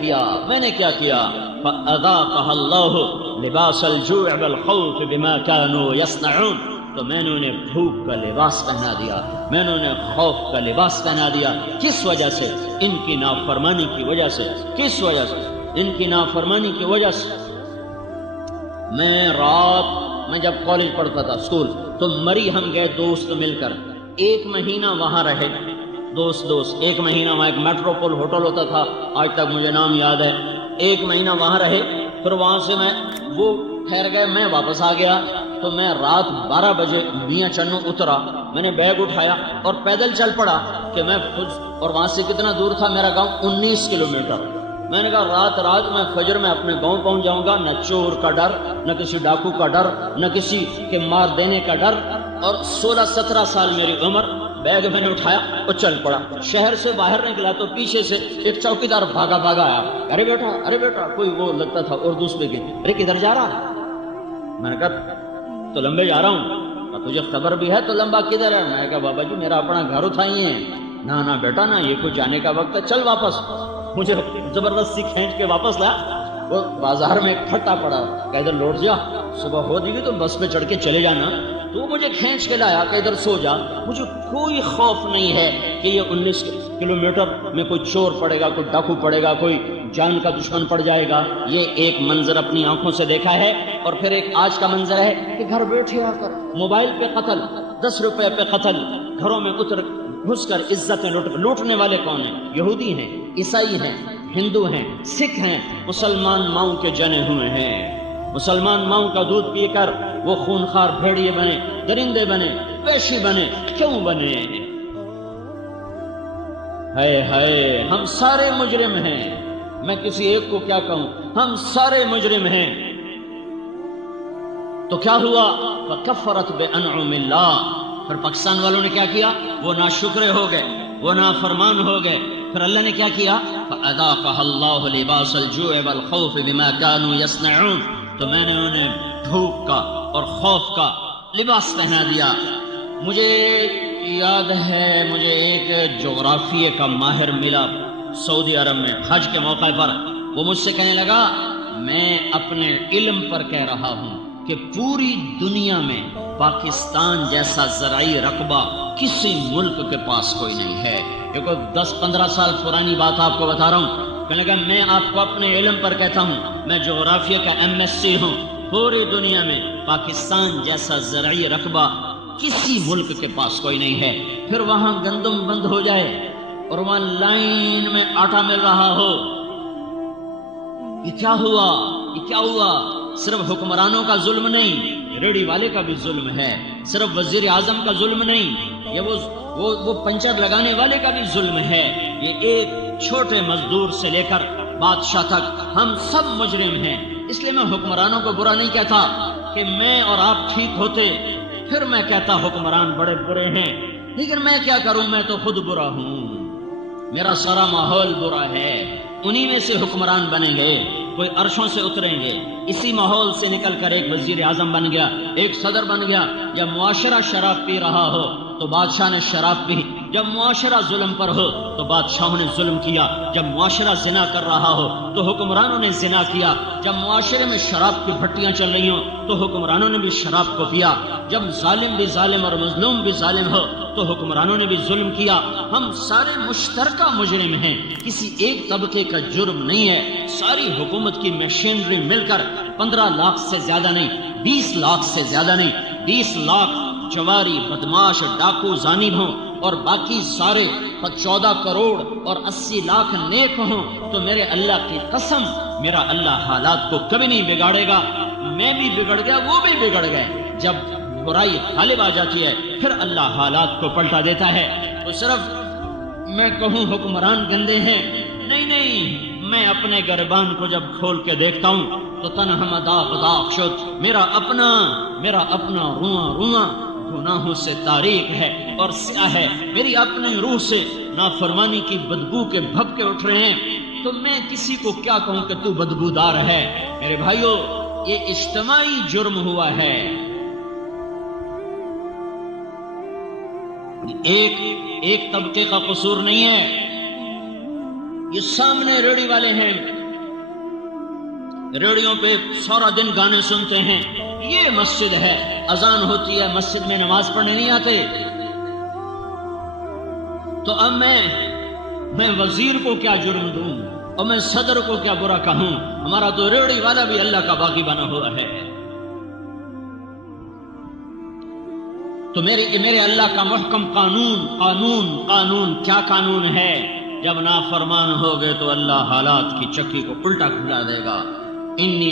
کیا؟ فَأَذَاقَهَا اللَّهُ لِبَاسَ الْجُوعِ وَالْخَوْفِ بِمَا كَانُوا يَصْنَعُونَ، تو میں نے انہیں بھوک کا لباس پہنا دیا، میں نے انہیں خوف کا لباس پہنا دیا۔ کس وجہ سے؟ ان کی نافرمانی کی وجہ سے۔ کس وجہ سے؟ ان کی نافرمانی کی وجہ سے۔ میں جب کالج پڑھتا تھا، اسکول، تو مری ہم گئے دوست مل کر، 1 مہینہ وہاں رہے، دوست 1 مہینہ وہاں، ایک میٹروپول ہوٹل ہوتا تھا، آج تک مجھے نام یاد ہے، 1 مہینہ وہاں رہے، پھر وہاں سے وہ ٹھہر گئے، میں واپس آ گیا، تو میں رات 12 بجے میاں چنو اترا، میں نے بیگ اٹھایا اور پیدل چل پڑا کہ میں خود، اور وہاں سے کتنا دور تھا میرا گاؤں؟ 19 کلومیٹر۔ میں نے کہا رات میں فجر میں اپنے گاؤں پہنچ جاؤں گا، نہ چور کا ڈر، نہ کسی ڈاکو کا ڈر، نہ کسی کے مار دینے کا ڈر، اور 16-17 سال میری عمر۔ بیگ میں نے اٹھایا اور چل پڑا، شہر سے باہر نکلا تو پیچھے سے ایک چوکیدار بھاگا آیا، ارے بیٹا، کوئی وہ لگتا تھا اردو اسپیکنگ، ارے کدھر جا رہا ہے؟ میں نے کہا تو لمبے جا رہا ہوں، تجھے خبر بھی ہے تو لمبا کدھر ہے؟ میں نے کہا بابا جی میرا اپنا گھر اٹھائی ہے۔ نہ بیٹا نہ، یہ کوئی جانے کا وقت ہے، چل واپس۔ مجھے زبردستی کھینچ کے واپس لایا، وہ بازار میں کھٹا پڑا، کہ ادھر لوٹ جا، صبح ہو جائے گی تو بس پہ چڑھ کے چلے جانا۔ تو مجھے کھینچ کے لایا کہ ادھر سو جا۔ مجھے کوئی خوف نہیں ہے کہ یہ 19 کلومیٹر میں کوئی چور پڑے گا، کوئی ڈاکو پڑے گا، کوئی جان کا دشمن پڑ جائے گا۔ یہ ایک منظر اپنی آنکھوں سے دیکھا ہے، اور پھر ایک آج کا منظر ہے کہ گھر بیٹھے آ کر موبائل پہ قتل، 10 روپے پہ قتل، گھروں میں گھس کر عزتیں لوٹنے والے کون ہیں؟ یہودی ہیں، عیسائی ہیں، ہندو ہیں، سکھ ہیں، مسلمان ماؤں کے جنے ہوئے ہیں۔ مسلمان ماؤں کا دودھ پی کر وہ خونخوار بھیڑیے بنے، درندے بنے، وحشی بنے۔ کیوں بنے؟ ہائے، ہم سارے مجرم ہیں۔ میں کسی ایک کو کیا کہوں، ہم سارے مجرم ہیں۔ تو کیا ہوا؟ فَكَفَّرَتْ بِأَنْعُمِ اللَّهِ، پھر پاکستان والوں نے کیا کیا؟ وہ ناشکرے ہو گئے، وہ نافرمان ہو گئے۔ پھر اللہ نے کیا کیا؟ فَأَذَاقَهَا اللَّهُ لِبَاسَ الْجُوعِ وَالْخَوْفِ بِمَا كَانُوا يَصْنَعُونَ، تو میں نے انہیں بھوک کا اور خوف کا لباس پہنا دیا۔ مجھے یاد ہے، مجھے ایک جغرافیے کا ماہر ملا سعودی عرب میں حج کے موقع پر، وہ مجھ سے کہنے لگا میں اپنے علم پر کہہ رہا ہوں کہ پوری دنیا میں پاکستان جیسا زرعی رقبہ کسی ملک کے پاس کوئی نہیں ہے۔ یہ کوئی 10-15 سال پرانی بات آپ کو بتا رہا ہوں۔ کہنے لگا میں آپ کو اپنے علم پر کہتا ہوں، میں جغرافیہ کا MSc ہوں، پوری دنیا میں پاکستان جیسا زرعی رقبہ کسی ملک کے پاس کوئی نہیں ہے۔ پھر وہاں گندم بند ہو جائے اور وہاں لائن میں آٹا مل رہا ہو، یہ کیا ہوا؟ یہ کیا ہوا؟ صرف حکمرانوں کا ظلم نہیں، ریڑھی والے کا بھی ظلم ہے، صرف وزیر اعظم کا ظلم نہیں، یہ وہ پنچر لگانے والے کا بھی ظلم ہے۔ یہ ایک چھوٹے مزدور سے لے کر بادشاہ تک ہم سب مجرم ہیں۔ اس لیے میں حکمرانوں کو برا نہیں کہتا کہ میں اور آپ ٹھیک ہوتے پھر میں کہتا حکمران بڑے برے ہیں، لیکن میں کیا کروں، میں تو خود برا ہوں، میرا سارا ماحول برا ہے، انہی میں سے حکمران بنیں گے۔ کوئی عرشوں سے اتریں گے. اسی ماحول سے نکل کر ایک وزیر اعظم بن گیا، ایک صدر بن گیا. جب معاشرہ شراب پی رہا ہو تو بادشاہ نے شراب پی، جب معاشرہ ظلم پر ہو تو بادشاہوں نے ظلم کیا، جب معاشرہ زنا کر رہا ہو تو حکمرانوں نے زنا کیا، جب معاشرے میں شراب کی بھٹیاں چل رہی ہوں تو حکمرانوں نے بھی شراب کو پیا، جب ظالم بھی ظالم اور مظلوم بھی ظالم ہو تو حکمرانوں نے بھی ظلم کیا. ہم سارے مشترکہ مجرم ہیں، کسی ایک طبقے کا جرم نہیں ہے. ساری حکومت کی مشینری مل کر 15 لاکھ سے زیادہ نہیں، 20 لاکھ سے زیادہ نہیں، 20 لاکھ جواری بدماش ڈاکو زانب ہوں اور باقی سارے 14 کروڑ اور 80 لاکھ نیک ہوں تو میرے اللہ کی قسم میرا اللہ حالات کو کبھی نہیں بگاڑے گا. میں بھی بگڑ گیا، وہ بھی بگڑ گئے. جب برائی غالب آ جاتی ہے پھر اللہ حالات کو پلٹا دیتا ہے. تو صرف میں کہوں حکمران گندے ہیں، نہیں، میں اپنے گربان کو جب کھول کے دیکھتا ہوں تو تنہم داغ داغ شد، میرا اپنا رواں گناہوں سے تاریک ہے اور سیاہ ہے. میری اپنی روح سے نافرمانی کی بدبو کے بھبکے اٹھ رہے ہیں، تو میں کسی کو کیا کہوں کہ تو بدبودار ہے. میرے بھائیو، یہ اجتماعی جرم ہوا ہے. ایک طبقے کا قصور نہیں ہے. یہ سامنے ریڑھی والے ہیں، ریڑھیوں پہ سارا دن گانے سنتے ہیں. یہ مسجد ہے، اذان ہوتی ہے، مسجد میں نماز پڑھنے نہیں آتے. تو اب میں وزیر کو کیا جرم دوں اور میں صدر کو کیا برا کہوں؟ ہمارا تو ریڑھی والا بھی اللہ کا باغی بنا ہوا ہے. تو میرے اللہ کا محکم قانون کیا قانون ہے؟ جب نافرمان ہو گئے تو اللہ حالات کی چکی کو الٹا کھلا دے گا.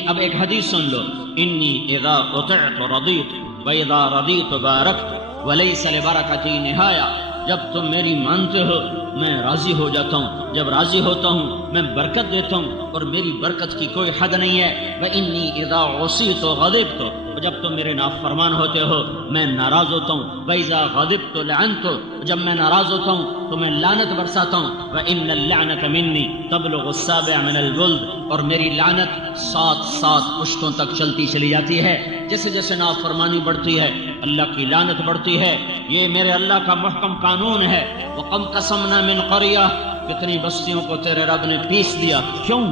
اب ایک حدیث سن لو، انی اذا اطعت رضیت واذا رضیت بارکت ولیس لبرکتی نہایا. جب تم میری مانتے ہو میں راضی ہو جاتا ہوں، جب راضی ہوتا ہوں میں برکت دیتا ہوں اور میری برکت کی کوئی حد نہیں ہے. وانی اذا عصیت غضبت، جب تم میرے نافرمان ہوتے ہو میں ناراض ہوتا ہوں. وَإِذَا غَضِبْتُ لَعَنْتُ، جب میں ناراض ہوتا ہوں تو میں لعنت برساتا ہوں. وَإِنَّ اللَّعْنَةَ مِنِّي تَبْلُغُ السَّابِعَ مِنَ الْجُلْدِ، اور میری لعنت 7 پشتوں تک چلتی چلی جاتی ہے. جیسے جیسے نافرمانی بڑھتی ہے اللہ کی لعنت بڑھتی ہے. یہ میرے اللہ کا محکم قانون ہے. وَقَمْ قَسَمْنَا مِنْ قَرْيَةٍ، کتنی بستیوں کو تیرے رب نے پیس دیا. کیوں؟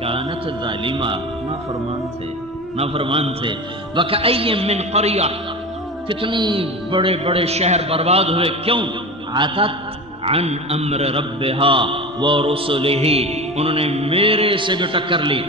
کانت ظالمہ، نافرمان تھے. وَكَأَيٍّ مِّن قَرْيَةٍ، کتنی بڑے بڑے شہر برباد ہوئے. کیوں؟ عَتَتْ عَنْ أَمْرِ رَبِّهَا وَرُسُلِهِ، انہوں نے میرے سے بھی ٹکر لی،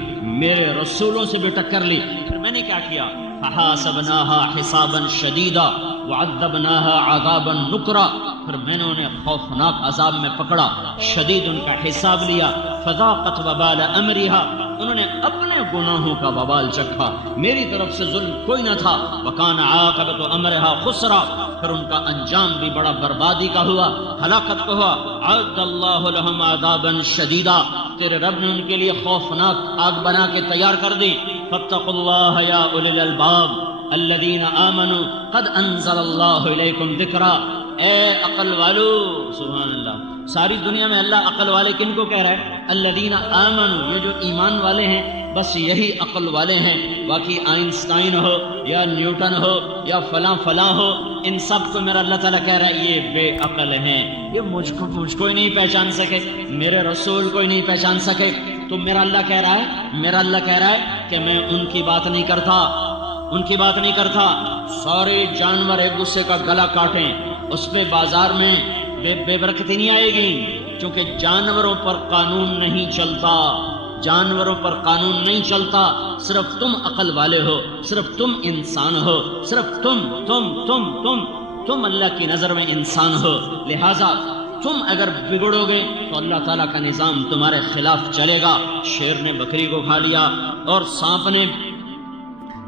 میرے رسولوں سے بھی ٹکر لی. پھر میں نے کیا کیا؟ فَحَاسَبْنَاهَا حِسَابًا شَدِيدًا وَعَذَّبْنَاهَا عَذَابًا نُكْرًا، پھر میں نے انہیں خوفناک عذاب میں پکڑا، شدید ان کا حساب لیا. فَذَاقَتْ وَبَالَ أَمْرِهَا، انہوں نے اپنے گناہوں کا وبال چکھا، میری طرف سے ظلم کوئی نہ تھا. وَكَانَ عَاقِبَةُ أَمْرِهَا خُسْرًا، پھر ان کا انجام بھی بڑا بربادی کا ہوا، ہلاکت کا ہوا. عَدَّ اللَّهُ لَهُمْ عَذَابًا شَدِيدًا، تیرے رب نے ان کے لیے خوفناک آگ بنا کے تیار کر دی. فَاتَّقُوا اللَّهَ يَا أُولِي الْأَلْبَابِ الَّذِينَ آمَنُوا قَدْ أَنزَلَ اللَّهُ إِلَيْكُمْ ذِكْرًا، اے عقل والو. سبحان اللہ. ساری دنیا میں اللہ عقل والے کن کو کہہ رہا ہے؟ الذین آمنوا، یہ جو ایمان والے ہیں بس یہی عقل والے ہیں. باقی آئنسٹائن ہو یا نیوٹن ہو یا فلاں ہو، ان سب کو میرا اللہ تعالیٰ کہہ رہا ہے یہ بے عقل ہیں، یہ مجھ کو ہی نہیں پہچان سکے، میرے رسول کو ہی نہیں پہچان سکے. تو میرا اللہ کہہ رہا ہے کہ میں ان کی بات نہیں کرتا. سارے جانور ایک دوسرے کا گلا کاٹیں، اس پہ بازار میں بے برکتی نہیں آئے گی، کیونکہ جانوروں پر قانون نہیں چلتا. صرف تم عقل والے ہو، صرف تم انسان ہو، صرف تم اللہ کی نظر میں انسان ہو. لہذا تم اگر بگڑو گے تو اللہ تعالیٰ کا نظام تمہارے خلاف چلے گا. شیر نے بکری کو کھا لیا اور سانپ نے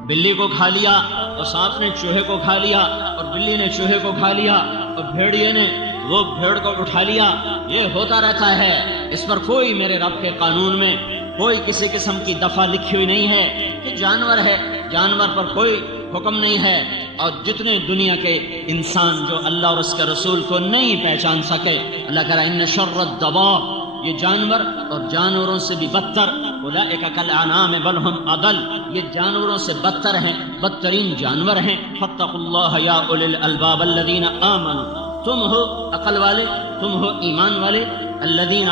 بلی کو کھا لیا اور سانپ نے چوہے کو کھا لیا اور بلی نے چوہے کو کھا لیا اور بھیڑیے نے وہ بھیڑ کو اٹھا لیا. یہ ہوتا رہتا ہے. اس پر کوئی میرے رب کے قانون میں کوئی کسی قسم کی دفعہ لکھی ہوئی نہیں ہے کہ جانور ہے، جانور پر کوئی حکم نہیں ہے. اور جتنے دنیا کے انسان جو اللہ اور اس کے رسول کو نہیں پہچان سکے، اللہ کہہ رہا ہے ان شر الدواب، یہ جانور اور جانوروں سے بھی بدتر اولئک کالانعام بل ہم اضل، یہ جانوروں سے بدتر ہیں، بدترین جانور ہیں۔ فاتقوا اللہ یا اولی الالباب الذین آمنوا، تم ہو عقل والے، تم ہو ایمان والے، الذین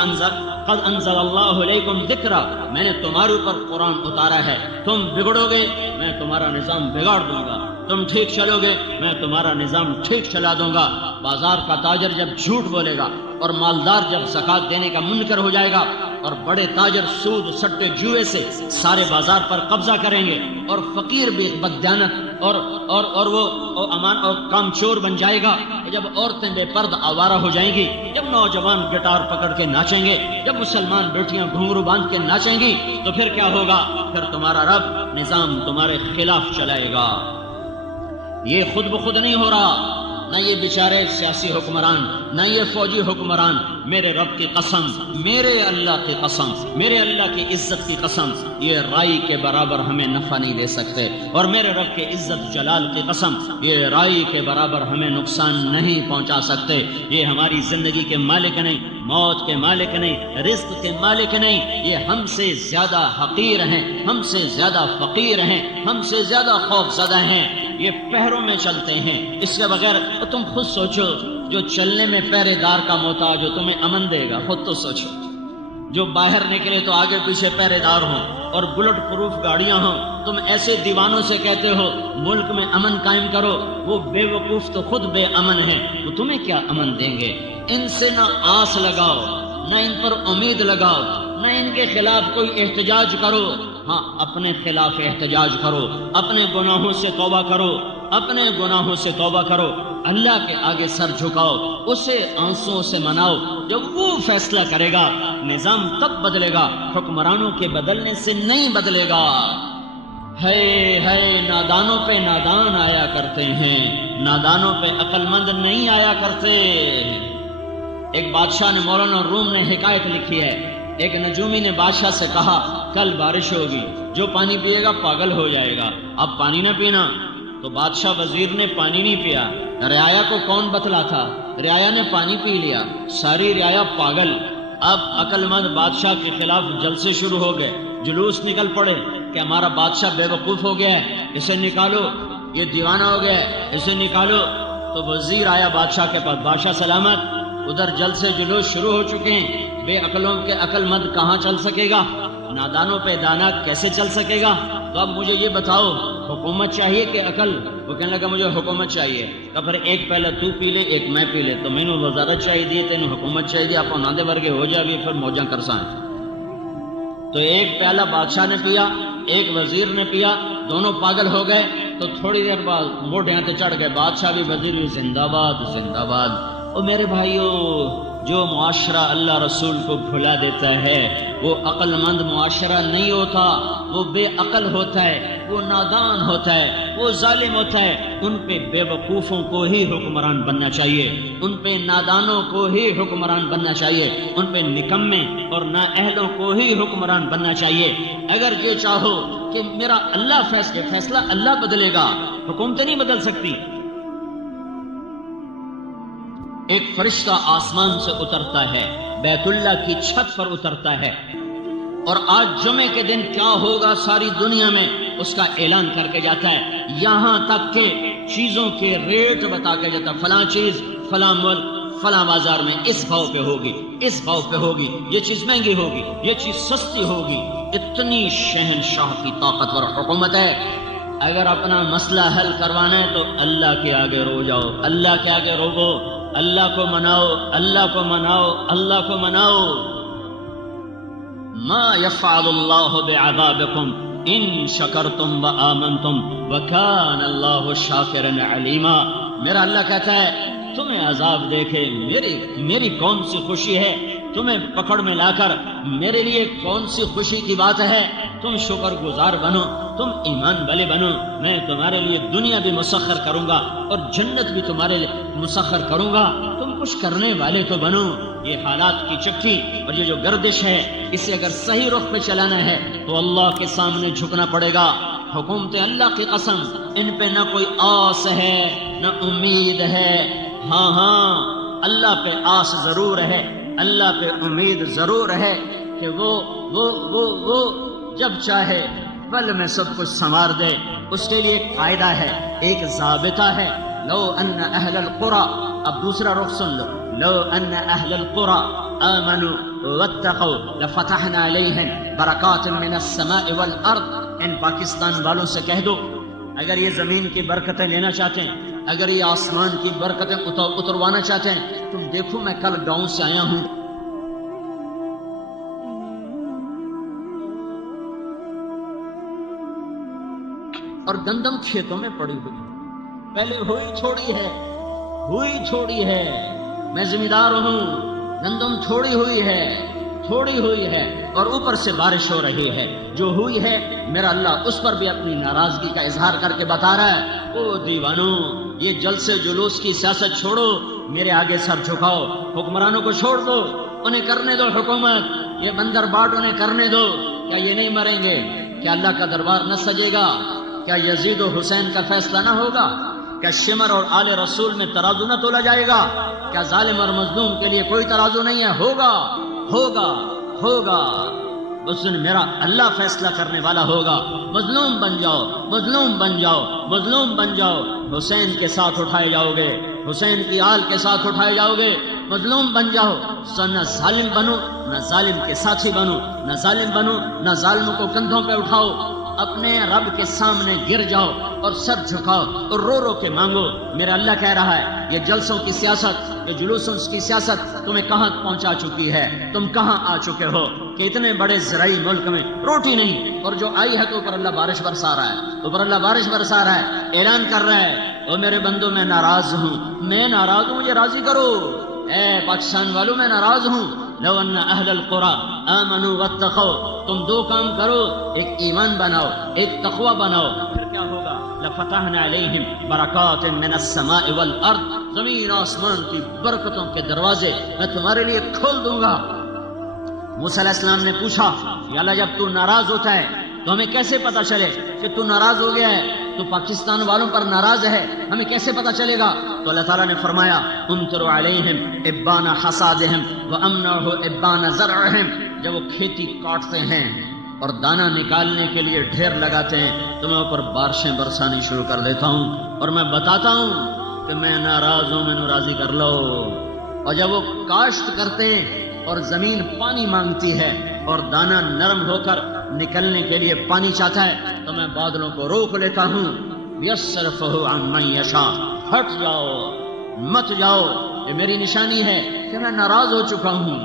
قد انزل اللہ علیکم ذکرا، میں نے تمہارے اوپر قرآن اتارا ہے، تم بگڑو گے میں تمہارا نظام بگاڑ دوں گا، تم ٹھیک چلو گے میں تمہارا نظام ٹھیک چلا دوں گا۔ بازار کا تاجر جب جھوٹ بولے گا اور مالدار جب زکوٰۃ دینے کا منکر ہو جائے گا اور بڑے تاجر سود سٹے جوئے سے سارے بازار پر قبضہ کریں گے اور فقیر بھی بددیانت اور وہ امان اور کام چور بن جائے گا، جب عورتیں بے پرد آوارہ ہو جائیں گی، جب نوجوان گٹار پکڑ کے ناچیں گے، جب مسلمان بیٹیاں گھنگرو باندھ کے ناچیں گی، تو پھر کیا ہوگا؟ پھر تمہارا رب نظام تمہارے خلاف چلائے گا۔ یہ خود بخود نہیں ہو رہا، نہ یہ بیچارے سیاسی حکمران، نہ یہ فوجی حکمران، میرے رب کی قسم، میرے اللہ کی قسم، میرے اللہ کی عزت کی قسم، یہ رائی کے برابر ہمیں نفع نہیں دے سکتے، اور میرے رب کے عزت جلال کی قسم، یہ رائی کے برابر ہمیں نقصان نہیں پہنچا سکتے۔ یہ ہماری زندگی کے مالک نہیں، موت کے مالک نہیں، رزق کے مالک نہیں، یہ ہم سے زیادہ حقیر ہیں، ہم سے زیادہ فقیر ہیں، ہم سے زیادہ خوف زدہ ہیں۔ یہ پہروں میں چلتے ہیں، اس کے بغیر تم خود سوچو، جو چلنے میں پہرے دار کا محتاج ہو تمہیں امن دے گا؟ خود تو سوچو۔ جو باہر نکلے تو آگے پیچھے پہرے دار ہوں اور بلٹ پروف گاڑیاں ہوں، تم ایسے دیوانوں سے کہتے ہو ملک میں امن قائم کرو، وہ بے وقوف تو خود بے امن ہیں، وہ تمہیں کیا امن دیں گے؟ ان سے نہ آس لگاؤ، نہ ان پر امید لگاؤ، نہ ان کے خلاف کوئی احتجاج کرو۔ ہاں، اپنے خلاف احتجاج کرو، اپنے گناہوں سے توبہ کرو، اپنے گناہوں سے توبہ کرو، اللہ کے آگے سر جھکاؤ، اسے آنسوں سے مناؤ، جب وہ فیصلہ کرے گا نظام تب بدلے گا، حکمرانوں کے بدلنے سے نہیں بدلے گا۔ ہے نادانوں پہ نادان آیا کرتے ہیں، نادانوں پہ عقل مند نہیں آیا کرتے۔ ایک بادشاہ نے، مولانا روم نے حکایت لکھی ہے، ایک نجومی نے بادشاہ سے کہا کل بارش ہوگی، جو پانی پیے گا پاگل ہو جائے گا، اب پانی نہ پینا۔ تو بادشاہ وزیر نے پانی نہیں پیا، رعایا کو کون بتلا تھا؟ رعایا نے پانی پی لیا، ساری رعایا پاگل۔ اب عقل مند بادشاہ کے خلاف جلسے شروع ہو گئے، جلوس نکل پڑے کہ ہمارا بادشاہ بے وقوف ہو گیا ہے، اسے نکالو، یہ دیوانہ ہو گیا ہے، اسے نکالو۔ تو وزیر آیا بادشاہ کے پاس، بادشاہ سلامت، ادھر جلسے جلوس شروع ہو چکے ہیں، بے عقلوں کے عقل مند کہاں چل سکے گا، نادانوں پہ دانا کیسے چل سکے گا؟ تو اب مجھے یہ بتاؤ، حکومت چاہیے کہ عقل؟ وہ کہنے لگا مجھے حکومت چاہیے۔ کہ پھر ایک پہلا تو پی لے ایک میں پی لے، تو میں نے وزارت چاہیے تینوں حکومت چاہیے، آپ نادے ورگے ہو جائے پھر موجاں کرساں۔ تو ایک پیالہ بادشاہ نے پیا، ایک وزیر نے پیا، دونوں پاگل ہو گئے۔ تو تھوڑی دیر بعد موڈیاں تے چڑھ گئے، بادشاہ بھی وزیر بھی، زندہ باد زندہ باد۔ او میرے بھائیو، جو معاشرہ اللہ رسول کو بھلا دیتا ہے وہ عقل مند معاشرہ نہیں ہوتا، وہ بے عقل ہوتا ہے، وہ نادان ہوتا ہے، وہ ظالم ہوتا ہے۔ ان پہ بے وقوفوں کو ہی حکمران بننا چاہیے، ان پہ نادانوں کو ہی حکمران بننا چاہیے، ان پہ نکمے اور نااہلوں کو ہی حکمران بننا چاہیے۔ اگر یہ چاہو کہ میرا اللہ فیصلہ اللہ بدلے گا، حکومتیں نہیں بدل سکتی۔ ایک فرشتہ آسمان سے اترتا ہے، بیت اللہ کی چھت پر اترتا ہے، اور آج جمعے کے دن کیا ہوگا ساری دنیا میں اس کا اعلان کر کے جاتا ہے، یہاں تک کہ چیزوں کے ریٹ بتا کے جاتا ہے، فلاں چیز فلاں ملک فلاں بازار میں اس بھاؤ پہ ہوگی، اس بھاؤ پہ ہوگی، یہ چیز مہنگی ہوگی، یہ چیز سستی ہوگی۔ اتنی شہنشاہ کی طاقتور حکومت ہے۔ اگر اپنا مسئلہ حل کروانا ہے تو اللہ کے آگے رو جاؤ، اللہ کے آگے روو، اللہ کو مناؤ، اللہ کو مناؤ، اللہ کو مناؤ۔ ما يفعل اللہ بعذابکم ان شکرتم وآمنتم وکان اللہ شاکرا علیما۔ میرا اللہ کہتا ہے تمہیں عذاب دیکھے میری کون سی خوشی ہے، تمہیں پکڑ میں لا کر میرے لیے کون سی خوشی کی بات ہے، تم شکر گزار بنو، تم ایمان والے بنو، میں تمہارے لیے دنیا بھی مسخر کروں گا اور جنت بھی تمہارے لیے مسخر کروں گا، تم کچھ کرنے والے تو بنو۔ یہ حالات کی چکی اور یہ جو گردش ہے، اسے اگر صحیح رخ پہ چلانا ہے تو اللہ کے سامنے جھکنا پڑے گا۔ حکومت اللہ کی قسم، ان پہ نہ کوئی آس ہے نہ امید ہے۔ ہاں اللہ پہ آس ضرور ہے، اللہ پہ امید ضرور ہے کہ وہ وہ جب چاہے پل میں سب کچھ سنوار دے. اس کے لیے ایک قاعدہ ہے، ایک ضابطہ ہے. لو ان اہل القرى، اب دوسرا رخ سن لو، لو ان اہل القرى آمنوا واتقوا لفتحنا علیہم برکات من السماء والارض. ان پاکستان والوں سے کہہ دو، اگر یہ زمین کی برکتیں لینا چاہتے ہیں، اگر یہ آسمان کی برکتیں اتروانا چاہتے ہیں، تم دیکھو میں کل گاؤں سے آیا ہوں، اور گندم کھیتوں میں پڑی ہوئی، پہلے ہوئی چھوڑی ہے. میں ذمہ دار ہوں، گندم تھوڑی ہوئی ہے اور اوپر سے بارش ہو رہی ہے. جو ہوئی ہے میرا اللہ اس پر بھی اپنی ناراضگی کا اظہار کر کے بتا رہا ہے، او دیوانو، یہ جلسے جلوس کی سیاست چھوڑو، میرے آگے سر جھکاؤ. حکمرانوں کو چھوڑ دو، انہیں کرنے دو حکومت، یہ بندر باٹ انہیں کرنے دو. کیا یہ نہیں مریں گے؟ کیا اللہ کا دربار نہ سجے گا؟ کیا یزید و حسین کا فیصلہ نہ ہوگا؟ کیا شمر اور آل رسول میں ترازو نہ تولا جائے گا؟ کیا ظالم اور مظلوم کے لیے کوئی ترازو نہیں ہے؟ ہوگا. اس دن میرا اللہ فیصلہ کرنے والا ہوگا. مظلوم بن جاؤ، حسین کے ساتھ اٹھائے جاؤ گے، حسین کی آل کے ساتھ اٹھائے جاؤ گے. مظلوم بن جاؤ، نہ ظالم بنو، نہ ظالم کے ساتھی بنو، نہ ظالموں کو کندھوں پہ اٹھاؤ. اپنے رب کے سامنے گر جاؤ اور سر جھکاؤ اور رو رو کے مانگو. میرا اللہ کہہ رہا ہے، یہ جلسوں کی سیاست، یہ جلوسوں کی سیاست تمہیں کہاں پہنچا چکی ہے؟ تم کہاں آ چکے ہو کہ اتنے بڑے زرعی ملک میں روٹی نہیں، اور جو آئی ہے تو اوپر اللہ بارش برسا رہا ہے. اعلان کر رہا ہے، او میرے بندو میں ناراض ہوں، مجھے راضی کرو. اے پاکستان والوں، میں ناراض ہوں. لو ان اہل القرى آمنوا واتقوا، تم دو کام کرو، ایک ایمان بناؤ، ایک تقوی بناؤ، پھر کیا ہوگا؟ لفتحنا علیہم برکات من السماء والارض، زمین آسمان کی برکتوں کے دروازے میں تمہارے لیے کھول دوں گا. موسیٰ علیہ السلام نے پوچھا، یا اللہ جب تو ناراض ہوتا ہے تو ہمیں کیسے پتہ چلے کہ تو ناراض ہو گیا ہے، تو پاکستان والوں پر ناراض ہے، ہمیں کیسے پتہ چلے گا؟ تو اللہ تعالیٰ نے فرمایا، امطر علیہم ابان حصادہم وامنعہ ابان زرعہم. جب وہ کھیتی کاٹتے ہیں اور دانہ نکالنے کے لیے ڈھیر لگاتے ہیں تو میں اوپر بارشیں برسانی شروع کر دیتا ہوں اور میں بتاتا ہوں کہ میں ناراض ہوں، میں راضی کر لو. اور جب وہ کاشت کرتے ہیں اور زمین پانی مانگتی ہے اور دانہ نرم ہو کر نکلنے کے لیے پانی چاہتا ہے تو میں بادلوں کو روک لیتا ہوں. یصرفہ عن من یشاء، ہٹ جاؤ، مت جاؤ. یہ میری نشانی ہے کہ میں ناراض ہو چکا ہوں.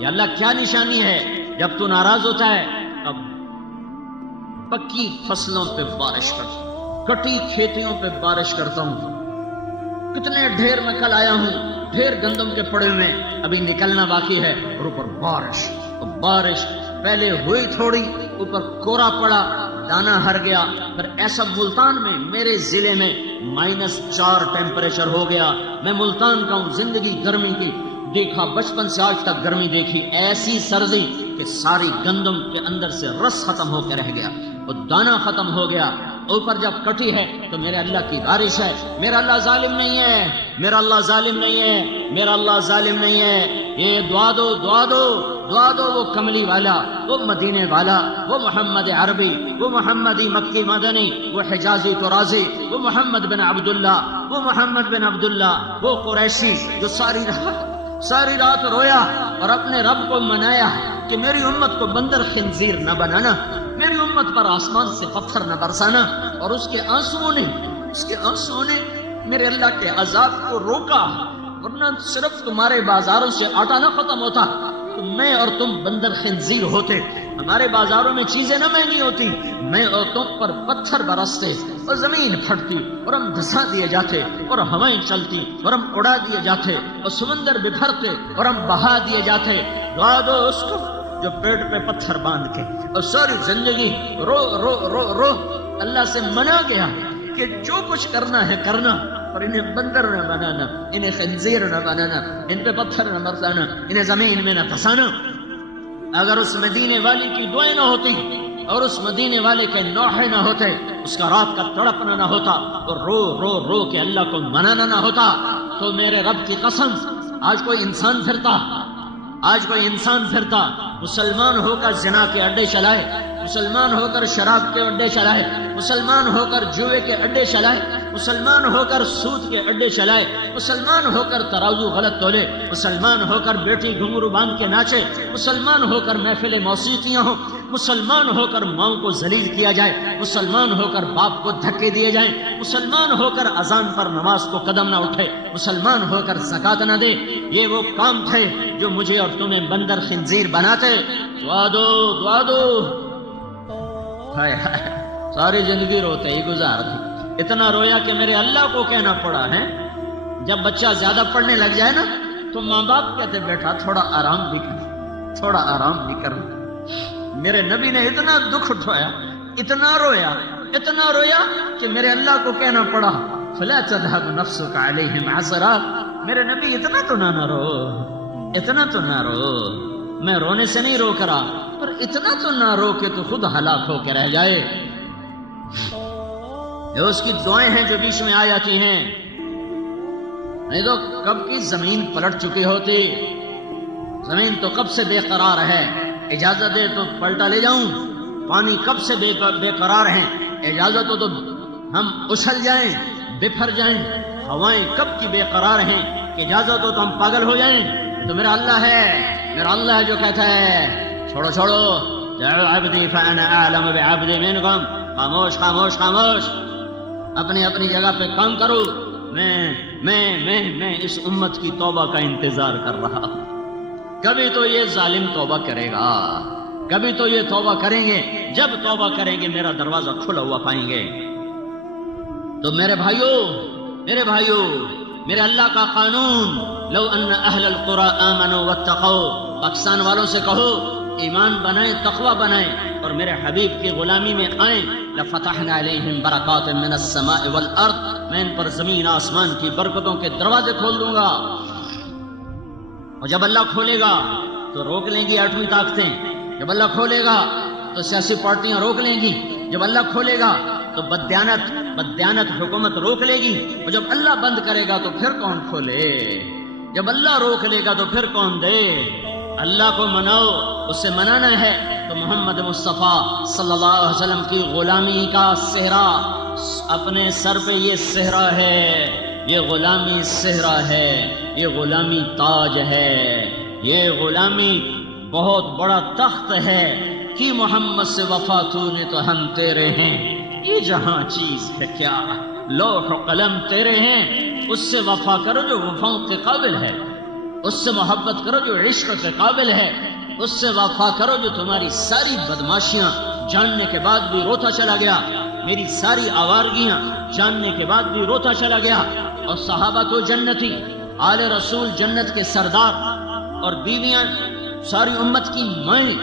یا اللہ کیا نشانی ہے؟ جب تو ناراض ہوتا ہے اب پکی فصلوں پہ بارش کرتا ہوں، کٹی کھیتیوں پہ بارش کرتا ہوں. کتنے ڈھیر میں کل آیا ہوں، ڈھیر گندم کے پڑے ہوئے ابھی نکلنا باقی ہے، اور اوپر بارش پہلے ہوئی تھوڑی، اوپر کورا پڑا، دانا ہر گیا. پھر ایسا ملتان میں، میرے ضلع میں -4 ٹیمپریچر ہو گیا. میں ملتان کا ہوں، زندگی گرمی کی دیکھا، بچپن سے آج تک گرمی دیکھی. ایسی سردی کہ ساری گندم کے اندر سے رس ختم ہو کے رہ گیا اور دانا ختم ہو گیا. اوپر جب کٹی ہے تو میرے اللہ کی بارش ہے. میرا اللہ ظالم نہیں ہے. یہ دعا دو وہ کملی والا، وہ مدینے والا، وہ محمد عربی، وہ محمدی مکی مدنی، وہ حجازی ترازی، وہ محمد بن عبداللہ، وہ قریشی جو ساری رات رویا اور اپنے رب کو منایا کہ میری امت کو بندر خنزیر نہ بنانا، میری امت پر آسمان سے پتھر نہ برسانا. اور اس کے آنسوؤں نے میرے اللہ کے عذاب کو روکا، ورنہ صرف تمہارے بازاروں سے آٹا نہ ختم ہوتا تو میں اور تم بندر خنزیر ہوتے. ہمارے بازاروں میں چیزیں نہ مہنگی ہوتی، میں اور تم پر پتھر برستے اور زمین پھٹتی اور ہم دھسا دیے جاتے اور ہوائیں چلتی اور ہم اڑا دیے جاتے اور سمندر بکھرتے اور ہم بہا دیے جاتے. دعا دو اس کو جو پیٹ پہ پتھر باندھ کے اور ساری زندگی رو اللہ سے منا گیا کہ جو کچھ کرنا ہے کرنا، اور انہیں بندر نہ بنانا، انہیں خنزیر نہ بنانا، ان پہ پتھر نہ برسانا، انہیں زمین میں نہ پھنسانا. اگر اس مدینے والے کی دعائیں نہ ہوتی اور اس مدینے والے کے نوحے نہ ہوتے، اس کا رات کا تڑپنا نہ ہوتا اور رو کے اللہ کو منانا نہ ہوتا، تو میرے رب کی قسم آج کوئی انسان پھرتا آج کوئی انسان پھرتا مسلمان ہو کر زنا کے اڈے چلائے، مسلمان ہو کر شراب کے اڈے چلائے، مسلمان ہو کر جوئے کے اڈے چلائے، مسلمان ہو کر سود کے اڈے چلائے، مسلمان ہو کر ترازو غلط تولے، مسلمان ہو کر بیٹی گھنگرو باندھ کے ناچے، مسلمان ہو کر محفل موسیقیاں ہوں، مسلمان ہو کر ماؤں کو ذلیل کیا جائے، مسلمان ہو کر باپ کو دھکے دیے جائیں، مسلمان ہو کر اذان پر نماز کو قدم نہ اٹھے، مسلمان ہو کر زکات نہ دے، یہ وہ کام تھے جو مجھے اور تمہیں بندر خنزیر بناتے۔ دعا دو، دعا دو۔ ہائے ہائے، ساری زندگی روتے ہی گزار دی، اتنا رویا کہ میرے اللہ کو کہنا پڑا ہے۔ جب بچہ زیادہ پڑھنے لگ جائے نا تو ماں باپ کہتے بیٹا تھوڑا آرام بھی کرنا، تھوڑا آرام بھی کرنا۔ میرے نبی نے اتنا دکھ اٹھایا، اتنا رویا کہ میرے اللہ کو کہنا پڑا فلا تذهب نفسك عليهم عسرا۔ میرے نبی اتنا تو نہ رو، اتنا تو نہ رو، میں رونے سے نہیں روک رہا، پر اتنا تو نہ رو کہ تو خود ہلاک ہو کے رہ جائے۔ یہ اس کی دعائیں ہیں جو بیچ میں آ جاتی ہیں، نہیں تو کب کی زمین پلٹ چکی ہوتی، زمین تو کب سے بے قرار ہے، اجازت دے تو پلٹا لے جاؤں، پانی کب سے بے قرار ہیں، اجازت ہو تو ہم اچھل جائیں، بفر جائیں، ہوائیں کب کی بے قرار ہیں کہ اجازت ہو تو ہم پاگل ہو جائیں۔ تو میرا اللہ ہے، میرا اللہ ہے جو کہتا ہے چھوڑو چھوڑو، جعل عبدی فانا اعلم بعبدی منکم، خاموش خاموش خاموش، اپنی اپنی جگہ پہ کام کرو، میں اس امت کی توبہ کا انتظار کر رہا ہوں۔ کبھی تو یہ ظالم توبہ کرے گا، کبھی تو یہ توبہ کریں گے، جب توبہ کریں گے میرا دروازہ کھلا ہوا پائیں گے۔ تو میرے بھائیو، میرے اللہ کا قانون، لو ان اہل القرى آمنوا واتقوا، پاکستان والوں سے کہو ایمان بنائیں، تقوی بنائیں اور میرے حبیب کی غلامی میں آئیں، لفتحنا علیہم برکات من السماء والارض، میں ان پر زمین آسمان کی برکتوں کے دروازے کھول دوں گا۔ اور جب اللہ کھولے گا تو روک لیں گی ایٹمی طاقتیں، جب اللہ کھولے گا تو سیاسی پارٹیاں روک لیں گی، جب اللہ کھولے گا تو بددیانت حکومت روک لے گی، اور جب اللہ بند کرے گا تو پھر کون کھولے، جب اللہ روک لے گا تو پھر کون دے۔ اللہ کو مناؤ، اس سے منانا ہے تو محمد مصطفیٰ صلی اللہ علیہ وسلم کی غلامی کا صحرا اپنے سر پہ، یہ صحرا ہے، یہ غلامی صحرا ہے، یہ غلامی تاج ہے، یہ غلامی بہت بڑا تخت ہے کہ محمد سے وفا تو نے تو ہم تیرے ہیں، یہ جہاں چیز ہے کیا، لوح و قلم تیرے ہیں، اس سے وفا کرو جو وفاؤں کے قابل ہے، اس سے محبت کرو جو عشق کے قابل ہے، اس سے وفا کرو جو تمہاری ساری بدماشیاں جاننے کے بعد بھی روتا چلا گیا، میری ساری آوارگیاں جاننے کے بعد بھی روتا چلا گیا۔ اور صحابہ تو جنتی، آل رسول جنت کے سردار، اور بیویاں ساری امت کی مائیں،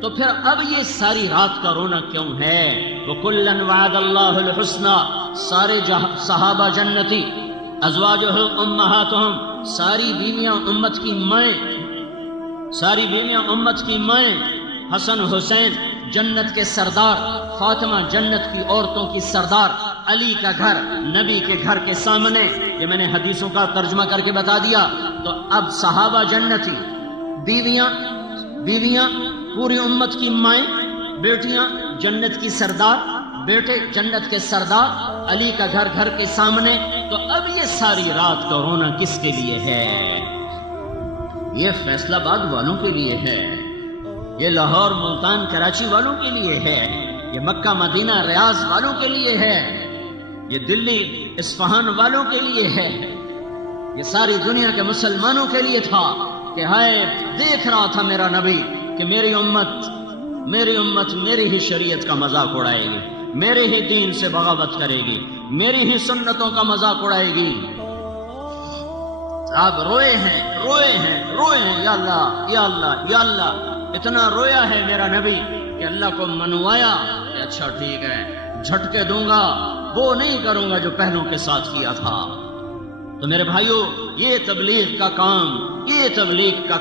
تو پھر اب یہ ساری رات کا رونا کیوں ہے؟ وَكُلًّا وَعَدَ اللَّهُ الْحُسْنَى، سارے صحابہ جنتی، ازواجہ امہاتہم، ساری بیویاں امت کی مائیں، ساری بیویاں امت کی مائیں، حسن حسین جنت کے سردار، فاطمہ جنت کی عورتوں کی سردار، علی کا گھر نبی کے گھر کے سامنے، یہ میں نے حدیثوں کا ترجمہ کر کے بتا دیا۔ تو اب صحابہ جنتی، بیویاں پوری امت کی مائیں، بیٹیاں جنت کی سردار، بیٹے جنت کے سردار، علی کا گھر گھر کے سامنے، تو اب یہ ساری رات کا رونا کس کے لیے ہے؟ یہ فیصلہ آباد والوں کے لیے ہے، یہ لاہور ملتان کراچی والوں کے لیے ہے، یہ مکہ مدینہ ریاض والوں کے لیے ہے، یہ دلی اصفہان والوں کے لیے ہے، یہ ساری دنیا کے مسلمانوں کے لیے تھا کہ ہائے دیکھ رہا تھا میرا نبی کہ میری امت میری ہی شریعت کا مذاق اڑائے گی، میرے ہی دین سے بغاوت کرے گی، میری ہی سنتوں کا مذاق اڑائے گی۔ آپ روئے ہیں یا اللہ یا اللہ یا اللہ، اتنا رویا ہے میرا نبی کہ اللہ کو منوایا کہ اچھا ٹھیک ہے، جھٹکے دوں گا، وہ نہیں کروں گا جو پہلوں کے ساتھ کیا تھا۔ تو میرے بھائیو، یہ تبلیغ کا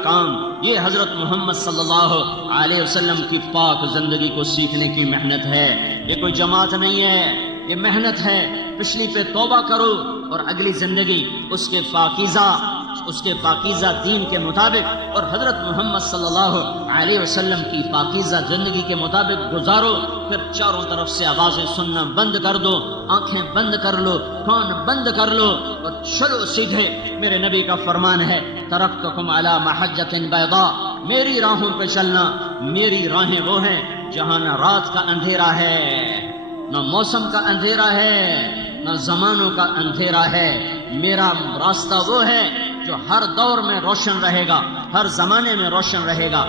کام، یہ حضرت محمد صلی اللہ علیہ وسلم کی پاک زندگی کو سیکھنے کی محنت ہے، یہ کوئی جماعت نہیں ہے، یہ محنت ہے۔ پچھلی پہ توبہ کرو اور اگلی زندگی اس کے پاکیزہ اس کے پاکیزہ دین کے مطابق اور حضرت محمد صلی اللہ علیہ وسلم کی پاکیزہ زندگی کے مطابق گزارو. پھر چاروں طرف سے آوازیں سننا بند کر دو، آنکھیں بند کر لو، کان بند کر لو اور چلو سیدھے. میرے نبی کا فرمان ہے ترکتکم علی محجۃ بیضاء، میری راہوں پہ چلنا. میری راہیں وہ ہیں جہاں نہ رات کا اندھیرا ہے، نہ موسم کا اندھیرا ہے، نہ زمانوں کا اندھیرا ہے. میرا راستہ وہ ہے جو ہر دور میں روشن رہے گا، ہر زمانے میں روشن رہے گا.